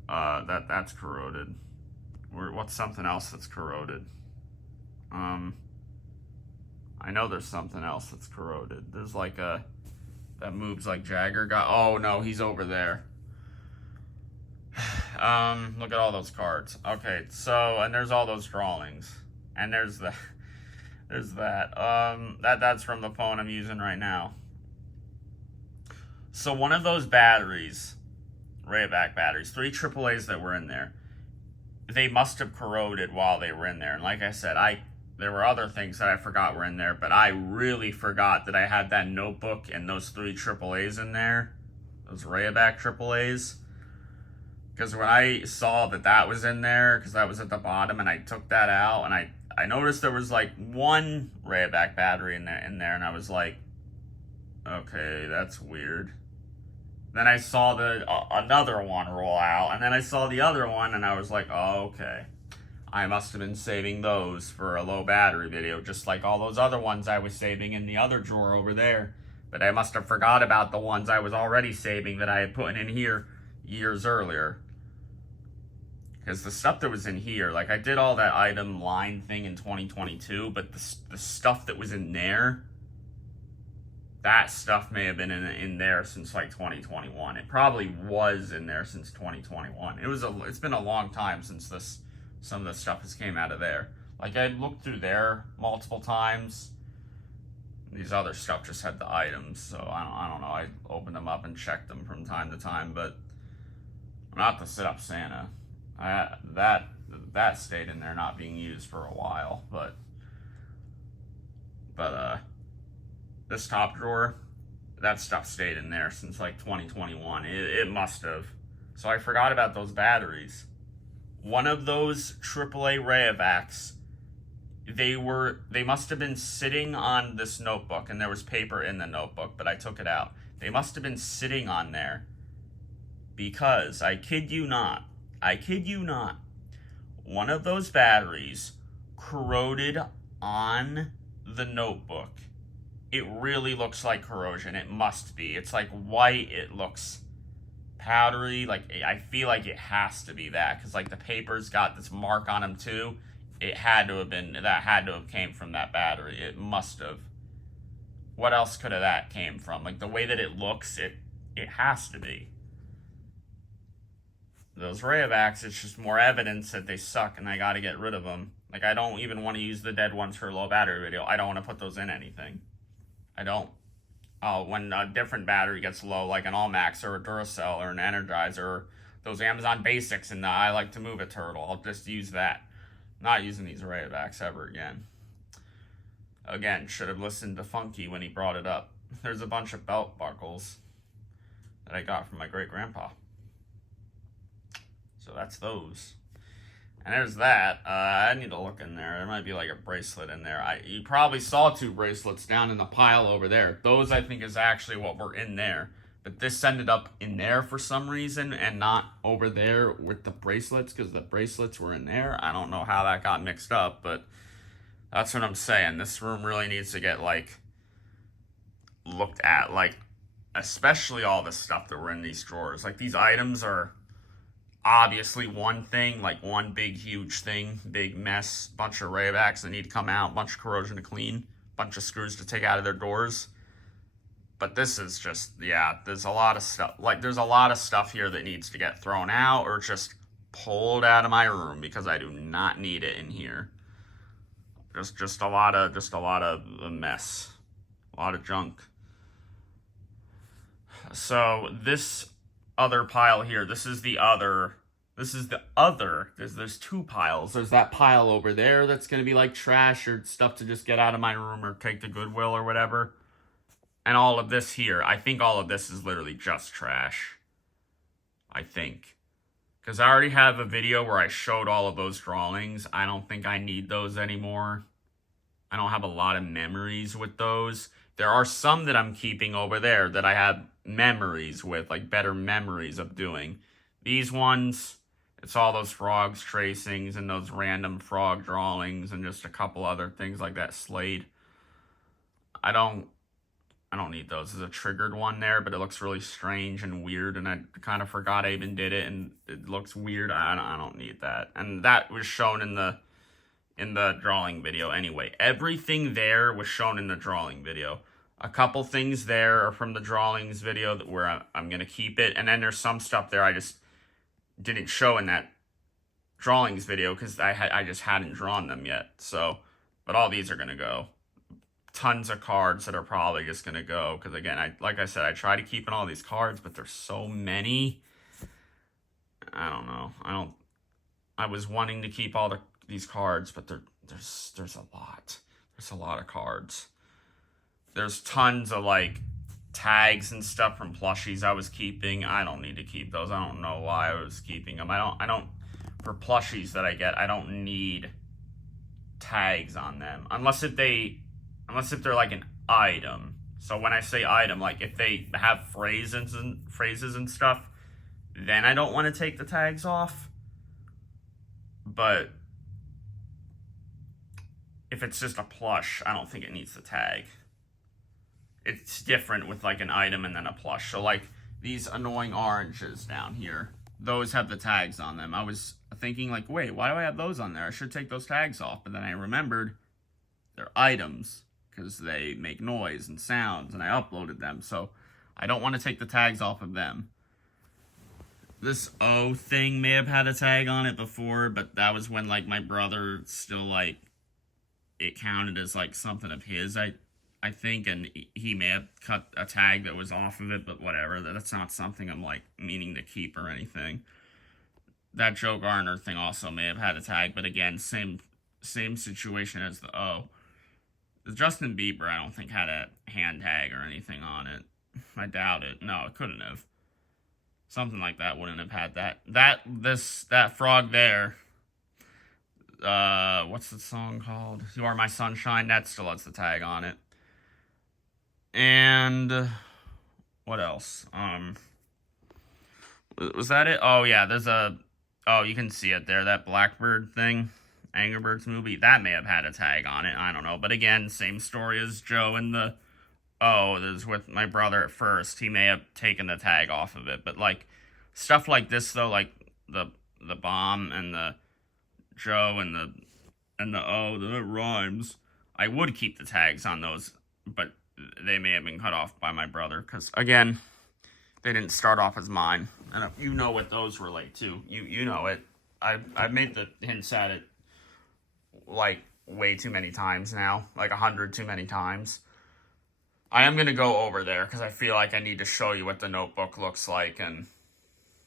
That's corroded. What's something else that's corroded? I know there's something else that's corroded. There's like that moves like Jagger got. Oh no, he's over there. Look at all those cards. Okay, so, and there's all those drawings. And there's that. That's from the phone I'm using right now. So one of those batteries, Rayovac batteries, 3 AAAs that were in there, they must have corroded while they were in there. And like I said, there were other things that I forgot were in there, but I really forgot that I had that notebook and those 3 AAAs in there, those Rayovac AAAs. Because when I saw that was in there, because that was at the bottom, and I took that out, and I noticed there was like 1 Rayovac battery in there, and I was like, okay, that's weird. Then I saw another one roll out, and then I saw the other one, and I was like, oh, okay. I must have been saving those for a low battery video, just like all those other ones I was saving in the other drawer over there. But I must have forgot about the ones I was already saving that I had put in here years earlier. Because the stuff that was in here, like I did all that item line thing in 2022, but the stuff that was in there, that stuff may have been in there since like 2021. It probably was in there since 2021. It's been a long time since some of the stuff has came out of there. Like I looked through there multiple times. These other stuff just had the items, so I don't know. I opened them up and checked them from time to time, but not the sit up Santa. That stayed in there not being used for a while, but this top drawer, that stuff stayed in there since like 2021. It must have. So I forgot about those batteries. One of those AAA Rayovacs, they must have been sitting on this notebook, and there was paper in the notebook, but I took it out. They must have been sitting on there because, I kid you not, one of those batteries corroded on the notebook. It really looks like corrosion. It must be. It's like white. It looks powdery. Like, I feel like it has to be that, because like the paper's got this mark on them too. It had to have came from that battery. It must have. What else could have that came from? Like the way that it looks, it has to be. Those Rayovacs, it's just more evidence that they suck and I gotta get rid of them. Like, I don't even want to use the dead ones for a low battery video. I don't want to put those in anything. I don't. Oh, when a different battery gets low, like an Allmax or a Duracell or an Energizer, or those Amazon Basics and the I Like to Move It turtle, I'll just use that. Not using these Rayovacs ever again. Again, should have listened to Funky when he brought it up. There's a bunch of belt buckles that I got from my great-grandpa. So that's those. And there's that. I need to look in there. There might be like a bracelet in there. You probably saw 2 bracelets down in the pile over there. Those, I think, is actually what were in there. But this ended up in there for some reason and not over there with the bracelets, because the bracelets were in there. I don't know how that got mixed up, but That's what I'm saying. This room really needs to get, like, looked at. Like, especially all the stuff that were in these drawers. Like, these items are obviously one thing, like one big, huge thing, big mess, bunch of Rayovacs that need to come out, bunch of corrosion to clean, bunch of screws to take out of their doors. But this is just, yeah, there's a lot of stuff. Like, there's a lot of stuff here that needs to get thrown out or just pulled out of my room because I do not need it in here. Just a lot of mess, a lot of junk. So this other pile here, there's two piles. There's that pile over there that's going to be like trash or stuff to just get out of my room or take to Goodwill or whatever. And all of this here, I think all of this is literally just trash. I think. Because I already have a video where I showed all of those drawings. I don't think I need those anymore. I don't have a lot of memories with those. There are some that I'm keeping over there that I have memories with, like better memories of doing. These ones, it's all those frogs tracings and those random frog drawings and just a couple other things like that Slade. I don't need those. There's a triggered one there, but it looks really strange and weird, and I kind of forgot I even did it, and it looks weird. I don't need that. And that was shown in the drawing video anyway. Everything there was shown in the drawing video. A couple things there are from the drawings video where I'm going to keep it, and then there's some stuff there I just didn't show in that drawings video because I just hadn't drawn them yet. So, but all these are going to go. Tons of cards that are probably just going to go because, again, like I said, I try to keep in all these cards, but there's so many. I don't know. I was wanting to keep all these cards, but there's a lot. There's a lot of cards. There's tons of, like, tags and stuff from plushies I was keeping. I don't need to keep those. I don't know why I was keeping them. I don't for plushies that I get, I don't need tags on them. Unless if they're like an item. So when I say item, like if they have phrases and stuff, then I don't want to take the tags off. But if it's just a plush, I don't think it needs the tag. It's different with like an item and then a plush. So like these annoying oranges down here, those have the tags on them. I was thinking like, wait, why do I have those on there? I should take those tags off. But then I remembered they're items because they make noise and sounds, and I uploaded them. So I don't want to take the tags off of them. This O thing may have had a tag on it before, but that was when like my brother still like, it counted as like something of his, I think, and he may have cut a tag that was off of it, but whatever. That's not something I'm, like, meaning to keep or anything. That Joe Garner thing also may have had a tag, but again, same situation as the O. The Justin Bieber, I don't think, had a hand tag or anything on it. I doubt it. No, it couldn't have. Something like that wouldn't have had that. That frog there, what's the song called? You Are My Sunshine, that still has the tag on it. And what else? Was that it? Oh yeah, you can see it there, that Blackbird thing, Angry Birds movie, that may have had a tag on it, I don't know. But again, same story as Joe and this is with my brother at first. He may have taken the tag off of it, but like stuff like this though, like the bomb and the Joe and the O, that rhymes. I would keep the tags on those, but they may have been cut off by my brother, because, again, they didn't start off as mine. And you know what those relate to. You know it. I've made the hints at it, like, way too many times now. Like, 100 too many times. I am going to go over there, because I feel like I need to show you what the notebook looks like, and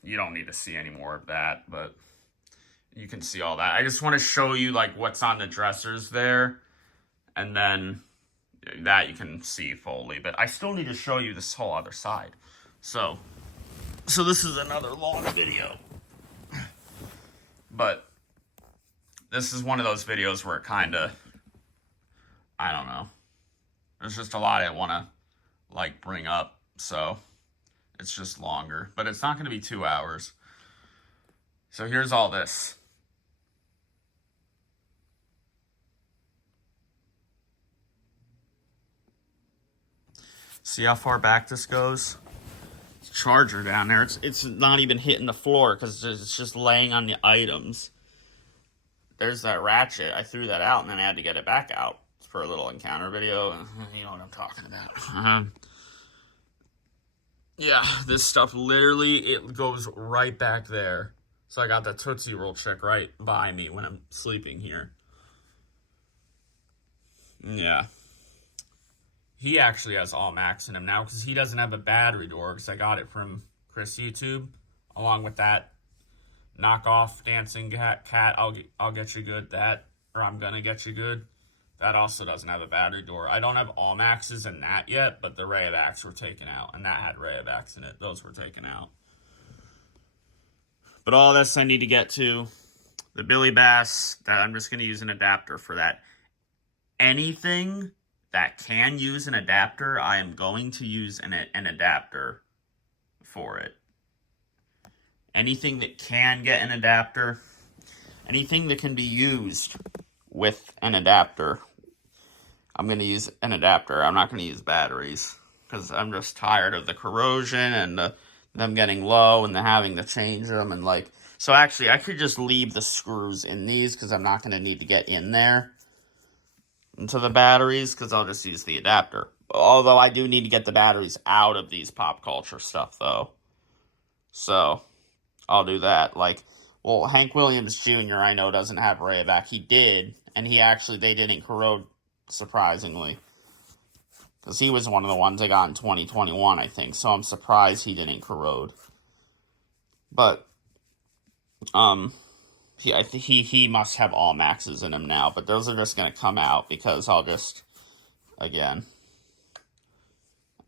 you don't need to see any more of that, but you can see all that. I just want to show you, like, what's on the dressers there, and then that you can see fully, but I still need to show you this whole other side. So this is another long video, but this is one of those videos where it kind of, I don't know, there's just a lot I want to like bring up, so it's just longer, but it's not going to be 2 hours. So here's all this. See how far back this goes? Charger down there. It's not even hitting the floor because it's just laying on the items. There's that ratchet. I threw that out and then I had to get it back out for a little encounter video. You know what I'm talking about. Yeah, this stuff literally, it goes right back there. So I got the Tootsie Roll chick right by me when I'm sleeping here. Yeah. He actually has all max in him now because he doesn't have a battery door because I got it from Chris YouTube along with that knockoff dancing cat. I'll get you good that, or I'm gonna get you good. That also doesn't have a battery door. I don't have all maxes in that yet, but the Rayovacs were taken out, and that had Rayovacs in it. Those were taken out. But all this I need to get to the Billy Bass. That I'm just gonna use an adapter for that. Anything that can use an adapter, I am going to use an adapter for it. Anything that can get an adapter, anything that can be used with an adapter, I'm going to use an adapter. I'm not going to use batteries because I'm just tired of the corrosion and them getting low and having to change them. And like, so actually I could just leave the screws in these because I'm not going to need to get in there into the batteries because I'll just use the adapter. Although I do need to get the batteries out of these pop culture stuff though. So I'll do that. Like, well, Hank Williams Jr. I know doesn't have Rayovac. He did, and they didn't corrode, surprisingly. Because he was one of the ones I got in 2021, I think. So I'm surprised he didn't corrode. But, he must have all maxes in him now. But those are just going to come out because I'll just, again,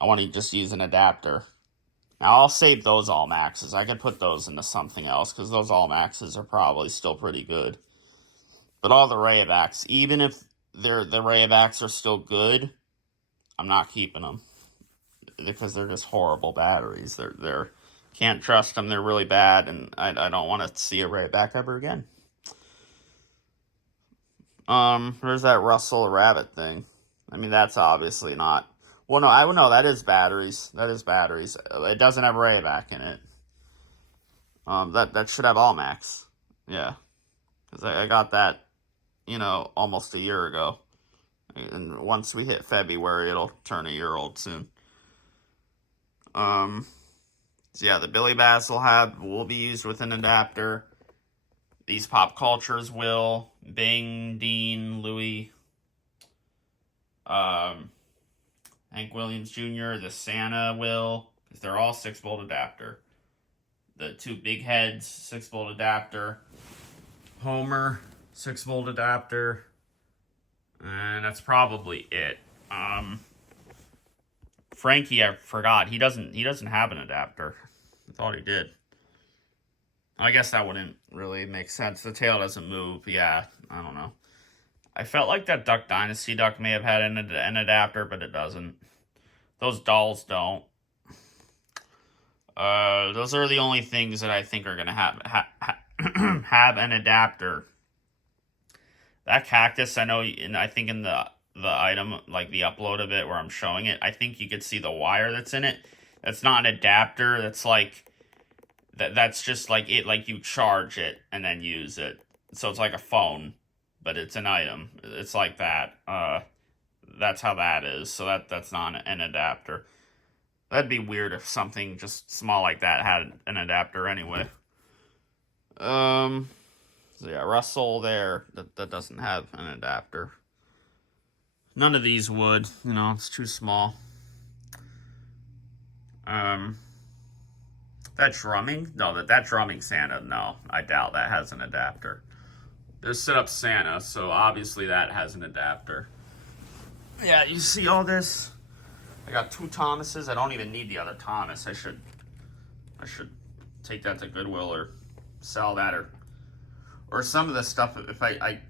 I want to just use an adapter. Now, I'll save those all maxes. I could put those into something else because those all maxes are probably still pretty good. But all the Rayovacs, even if the Rayovacs are still good, I'm not keeping them because they're just horrible batteries. They're can't trust them. They're really bad, and I don't want to see a Rayovac ever again. There's that Russell Rabbit thing. I mean, that's obviously not. Well, no, that is batteries. That is batteries. It doesn't have Rayovac in it. That should have all max. Yeah, because I got that, almost a year ago. And once we hit February, it'll turn a year old soon. So yeah, the Billy Bass will be used with an adapter. These pop cultures will. Bing, Dean, Louis, Hank Williams Jr., the Santa will, because they're all 6-volt adapter. The two big heads, 6-volt adapter. Homer, 6-volt adapter. And that's probably it. Frankie, I forgot. He doesn't have an adapter. I thought he did. I guess that wouldn't really make sense. The tail doesn't move. Yeah, I don't know. I felt like that Duck Dynasty duck may have had an adapter, but it doesn't. Those dolls don't. Those are the only things that I think are going to have an adapter. That cactus, I know, I think in the item, like the upload of it where I'm showing it, I think you could see the wire that's in it. That's not an adapter. That's like, that's just like it, like you charge it and then use it. So it's like a phone, but it's an item. It's like that. That's how that is. So that's not an adapter. That'd be weird if something just small like that had an adapter anyway. So yeah, Russell there, that doesn't have an adapter. None of these would, it's too small. That drumming? No, that drumming Santa, no, I doubt that has an adapter. There's Sit Up Santa, so obviously that has an adapter. Yeah, you see all this? I got 2 Thomases. I don't even need the other Thomas. I should take that to Goodwill or sell that or some of the stuff. If I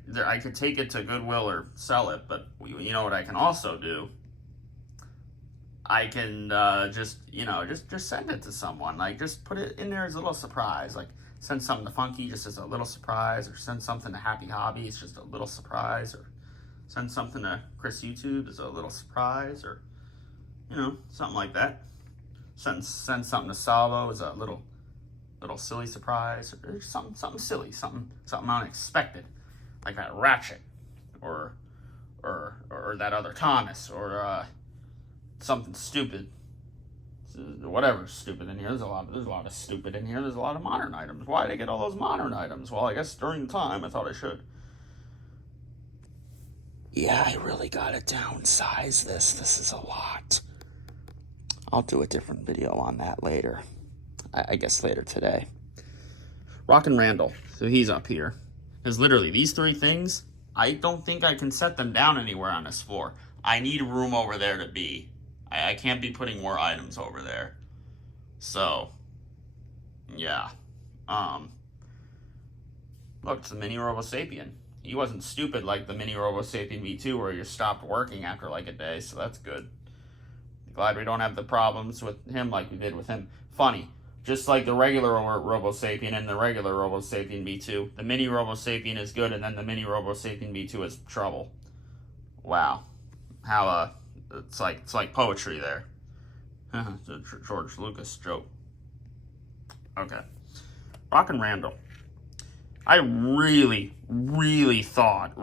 could take it to Goodwill or sell it, but you know what I can also do? I can just send it to someone. Like, just put it in there as a little surprise. Like, send something to Funky just as a little surprise, or send something to Happy Hobbies just a little surprise, or send something to Chris YouTube as a little surprise, or You know, something like that. Send something to Salvo as a little silly surprise, or something silly, something unexpected, like that Ratchet, or that other Thomas, or something stupid. Whatever's stupid in here. There's a lot of stupid in here. There's a lot of modern items. Why did I get all those modern items? Well, I guess during the time I thought I should. Yeah, I really gotta downsize this. This is a lot. I'll do a different video on that later. I guess later today. Rockin' Randall. So he's up here. Because literally, these three things, I don't think I can set them down anywhere on this floor. I need room over there to be. I can't be putting more items over there. So, yeah. Look, it's the Mini Robosapien. He wasn't stupid like the Mini Robosapien V2 where you stopped working after like a day, so that's good. Glad we don't have the problems with him like we did with him. Funny, just like the regular Robosapien and the regular Robosapien V2, the Mini Robosapien is good and then the Mini Robosapien V2 is trouble. Wow. How, it's like poetry there. It's a George Lucas joke. Okay. Rockin' Randall. I really thought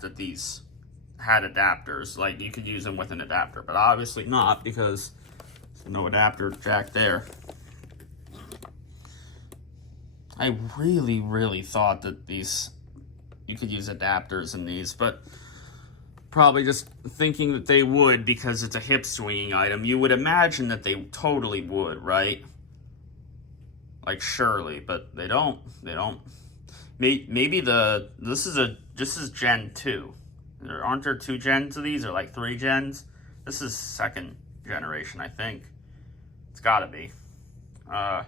that these had adapters. Like, you could use them with an adapter, but obviously not because there's no adapter jack there. I really thought that these, you could use adapters in these, but probably just thinking that they would because it's a hip swinging item. You would imagine that they totally would, right? Like surely, but they don't. Maybe this is Gen 2. Aren't there 2 gens of these or like 3 gens? This is 2nd generation, I think. It's gotta be. Yeah,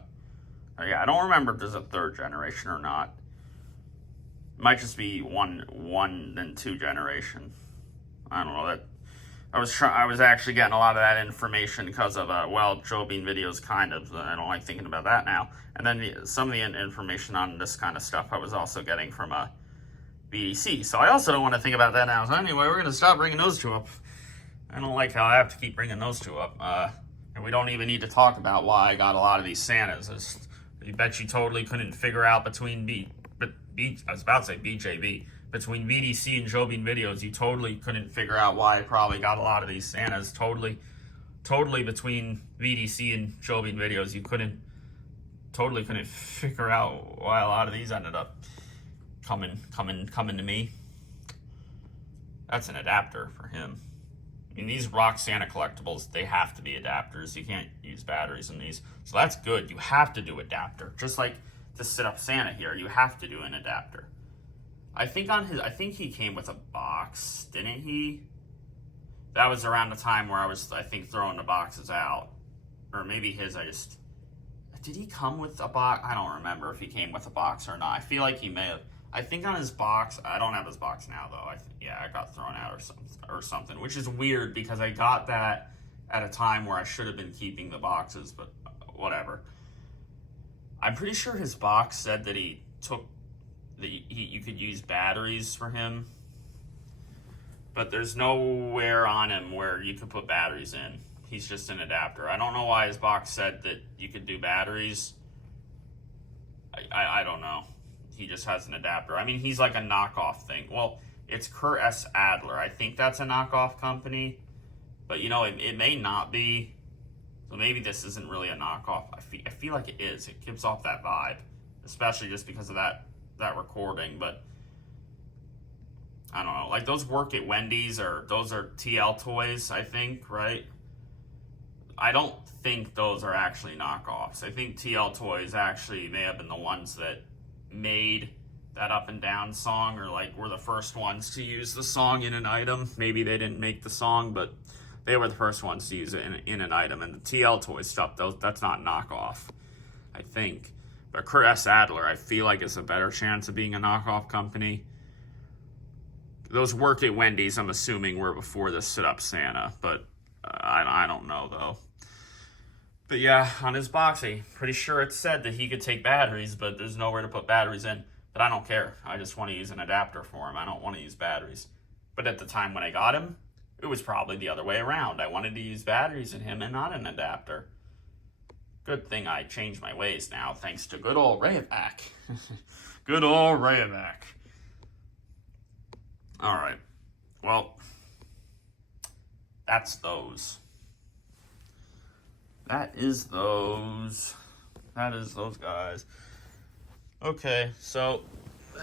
I don't remember if there's a 3rd generation or not. It might just be one and 2 generation. I don't know. That I was actually getting a lot of that information because of Joe Bean videos, kind of. I don't like thinking about that now. And then some of the information on this kind of stuff I was also getting from BDC. So I also don't want to think about that now. So anyway, we're going to stop bringing those two up. I don't like how I have to keep bringing those two up. And we don't even need to talk about why I got a lot of these Santas. I bet you totally couldn't figure out between I was about to say BJB. Between VDC and Joe Bean videos, you totally couldn't figure out why I probably got a lot of these Santas. Totally between VDC and Joe Bean videos, you totally couldn't figure out why a lot of these ended up coming to me. That's an adapter for him. I mean, these Rock Santa collectibles, they have to be adapters. You can't use batteries in these. So that's good. You have to do adapter. Just like to sit up Santa here, you have to do an adapter. I think he came with a box, didn't he? That was around the time where I was, I think, throwing the boxes out. Or maybe did he come with a box? I don't remember if he came with a box or not. I feel like he may have. I think on his box, I don't have his box now though. I got thrown out or something, which is weird because I got that at a time where I should have been keeping the boxes, but whatever. I'm pretty sure his box said that he took you could use batteries for him, but there's nowhere on him where you could put batteries in. He's just an adapter. I don't know why his box said that you could do batteries. I don't know. He just has an adapter. I mean, he's like a knockoff thing. Well, it's Kurt S. Adler. I think that's a knockoff company, but you know, it may not be. So maybe this isn't really a knockoff. I feel like it is. It gives off that vibe, especially just because of that recording. But I don't know. Like those work at Wendy's, or those are TL toys, I think, right? I don't think those are actually knockoffs. I think TL toys actually may have been the ones that made that Up and Down song, or like were the first ones to use the song in an item. Maybe they didn't make the song, but they were the first ones to use it in an item. And the TL toy stuff, that's not knockoff, I think. But Kurt S. Adler, I feel like is a better chance of being a knockoff company. Those work at Wendy's, I'm assuming, were before the Sit Up Santa, but I don't know though. But yeah, on his box, I'm pretty sure it said that he could take batteries, but there's nowhere to put batteries in. But I don't care. I just want to use an adapter for him. I don't want to use batteries. But at the time when I got him, It was probably the other way around. I wanted to use batteries in him and not an adapter. Good thing I changed my ways now, thanks to good old Rayovac. Good old Rayovac. Alright. Well, that's those. That is those guys. Okay, so,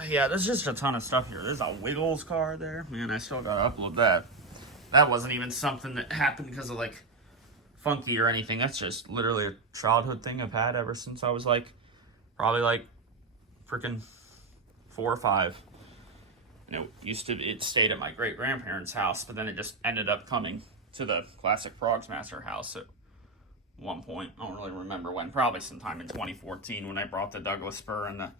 yeah, there's just a ton of stuff here. There's a Wiggles car there. Man, I still gotta upload that. That wasn't even something that happened because of, like, funky or anything. That's just literally a childhood thing I've had ever since I was, like, probably, like, freaking 4 or 5. And it stayed at my great-grandparents' house, but then it just ended up coming to the classic Frogsmaster house at one point. I don't really remember when. Probably sometime in 2014 when I brought the Douglas Spur and the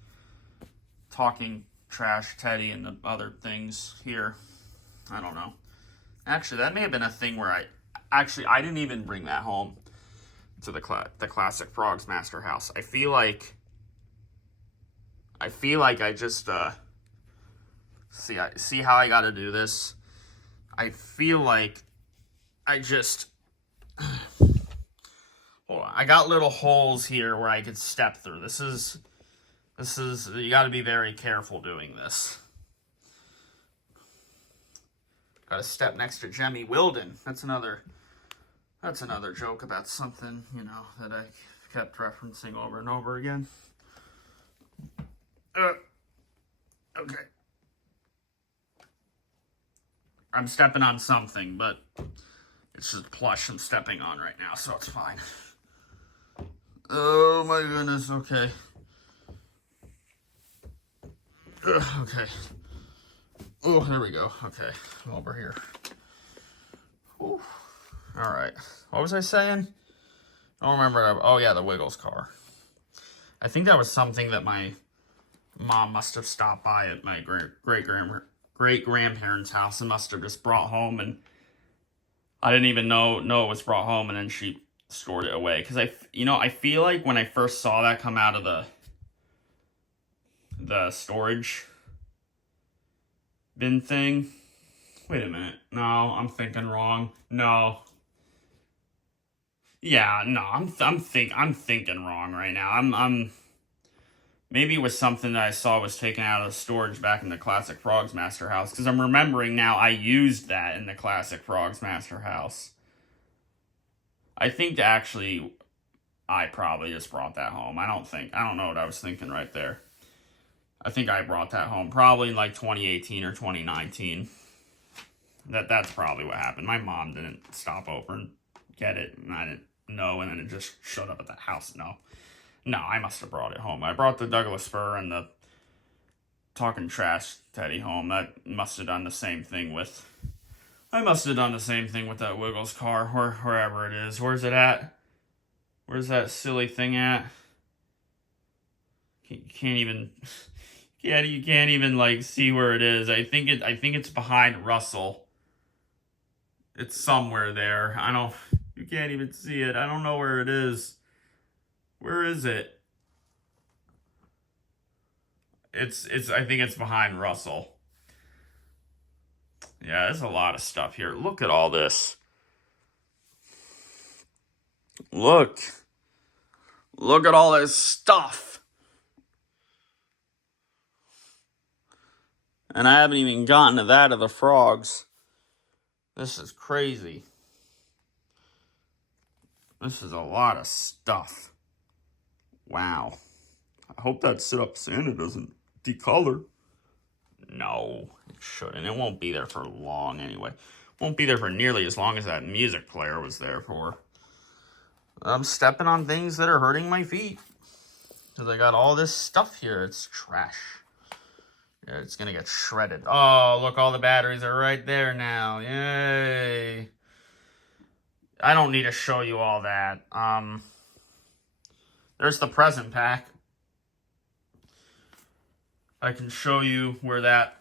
Talking Trash Teddy and the other things here. I don't know. Actually, that may have been a thing where I didn't even bring that home to the classic Frogsmaster house. I feel like I just see how I got to do this. I feel like I just hold on. I got little holes here where I could step through. This is you got to be very careful doing this. Got to step next to Jemmy Wilden. That's another joke about something, you know, that I kept referencing over and over again. Okay. I'm stepping on something, but it's just plush I'm stepping on right now, so it's fine. Oh my goodness, okay. Okay. Oh, there we go. Okay, over here. All right. What was I saying? I don't remember. Oh, yeah, the Wiggles car. I think that was something that my mom must have stopped by at my great-grandparents' house and must have just brought home, and I didn't even know it was brought home, and then she stored it away. Because I feel like when I first saw that come out of the storage bin thing. Wait a minute. No, I'm thinking wrong. No. Yeah, no, I'm thinking wrong right now. I'm maybe it was something that I saw was taken out of the storage back in the classic Frogsmaster house, because I'm remembering now I used that in the classic Frogsmaster house. I think actually I probably just brought that home. I don't know what I was thinking right there. I think I brought that home probably in like 2018 or 2019. That's probably what happened. My mom didn't stop over and get it, and I didn't know, and then it just showed up at the house. No, I must have brought it home. I brought the Douglas Spur and the Talking Trash Teddy home. That must have done the same thing with... I must have done the same thing with that Wiggles car, wherever it is. Where's it at? Where's that silly thing at? You can't even like see where it is. I think it's behind Russell. It's somewhere there. You can't even see it. I don't know where it is. Where is it? I think it's behind Russell. Yeah, there's a lot of stuff here. Look at all this. Look at all this stuff. And I haven't even gotten to that of the frogs. This is crazy. This is a lot of stuff. Wow. I hope that sit-up Santa doesn't decolor. No, it shouldn't. It won't be there for long anyway. Won't be there for nearly as long as that music player was there for. I'm stepping on things that are hurting my feet. Because I got all this stuff here. It's trash. Yeah, it's going to get shredded. Oh, look, all the batteries are right there now. Yay. I don't need to show you all that. There's the present pack. I can show you where that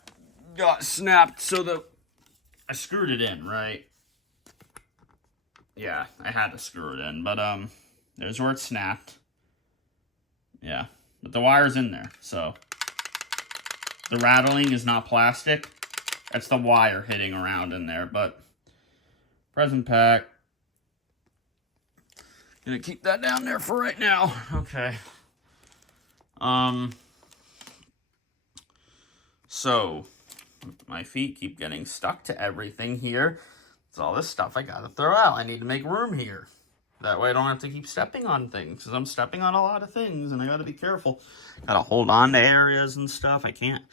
got snapped. So I screwed it in, right? Yeah, I had to screw it in. But there's where it snapped. Yeah, but the wire's in there, so the rattling is not plastic. That's the wire hitting around in there, but Present pack. Gonna keep that down there for right now. Okay. So, my feet keep getting stuck to everything here. It's all this stuff I gotta throw out. I need to make room here. That way I don't have to keep stepping on things, because I'm stepping on a lot of things, and I gotta be careful. Gotta hold on to areas and stuff. I can't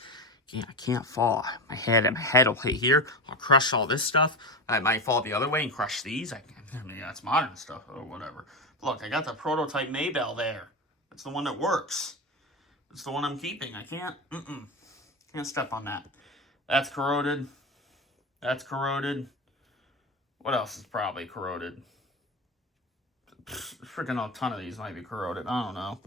fall. My head will hit here. I'll crush all this stuff. I might fall the other way and crush these. I mean, that's modern stuff or whatever. Look, I got the prototype Maybell there. That's the one that works. It's the one I'm keeping. I can't step on that. That's corroded. That's corroded. What else is probably corroded? Freaking a ton of these might be corroded. I don't know.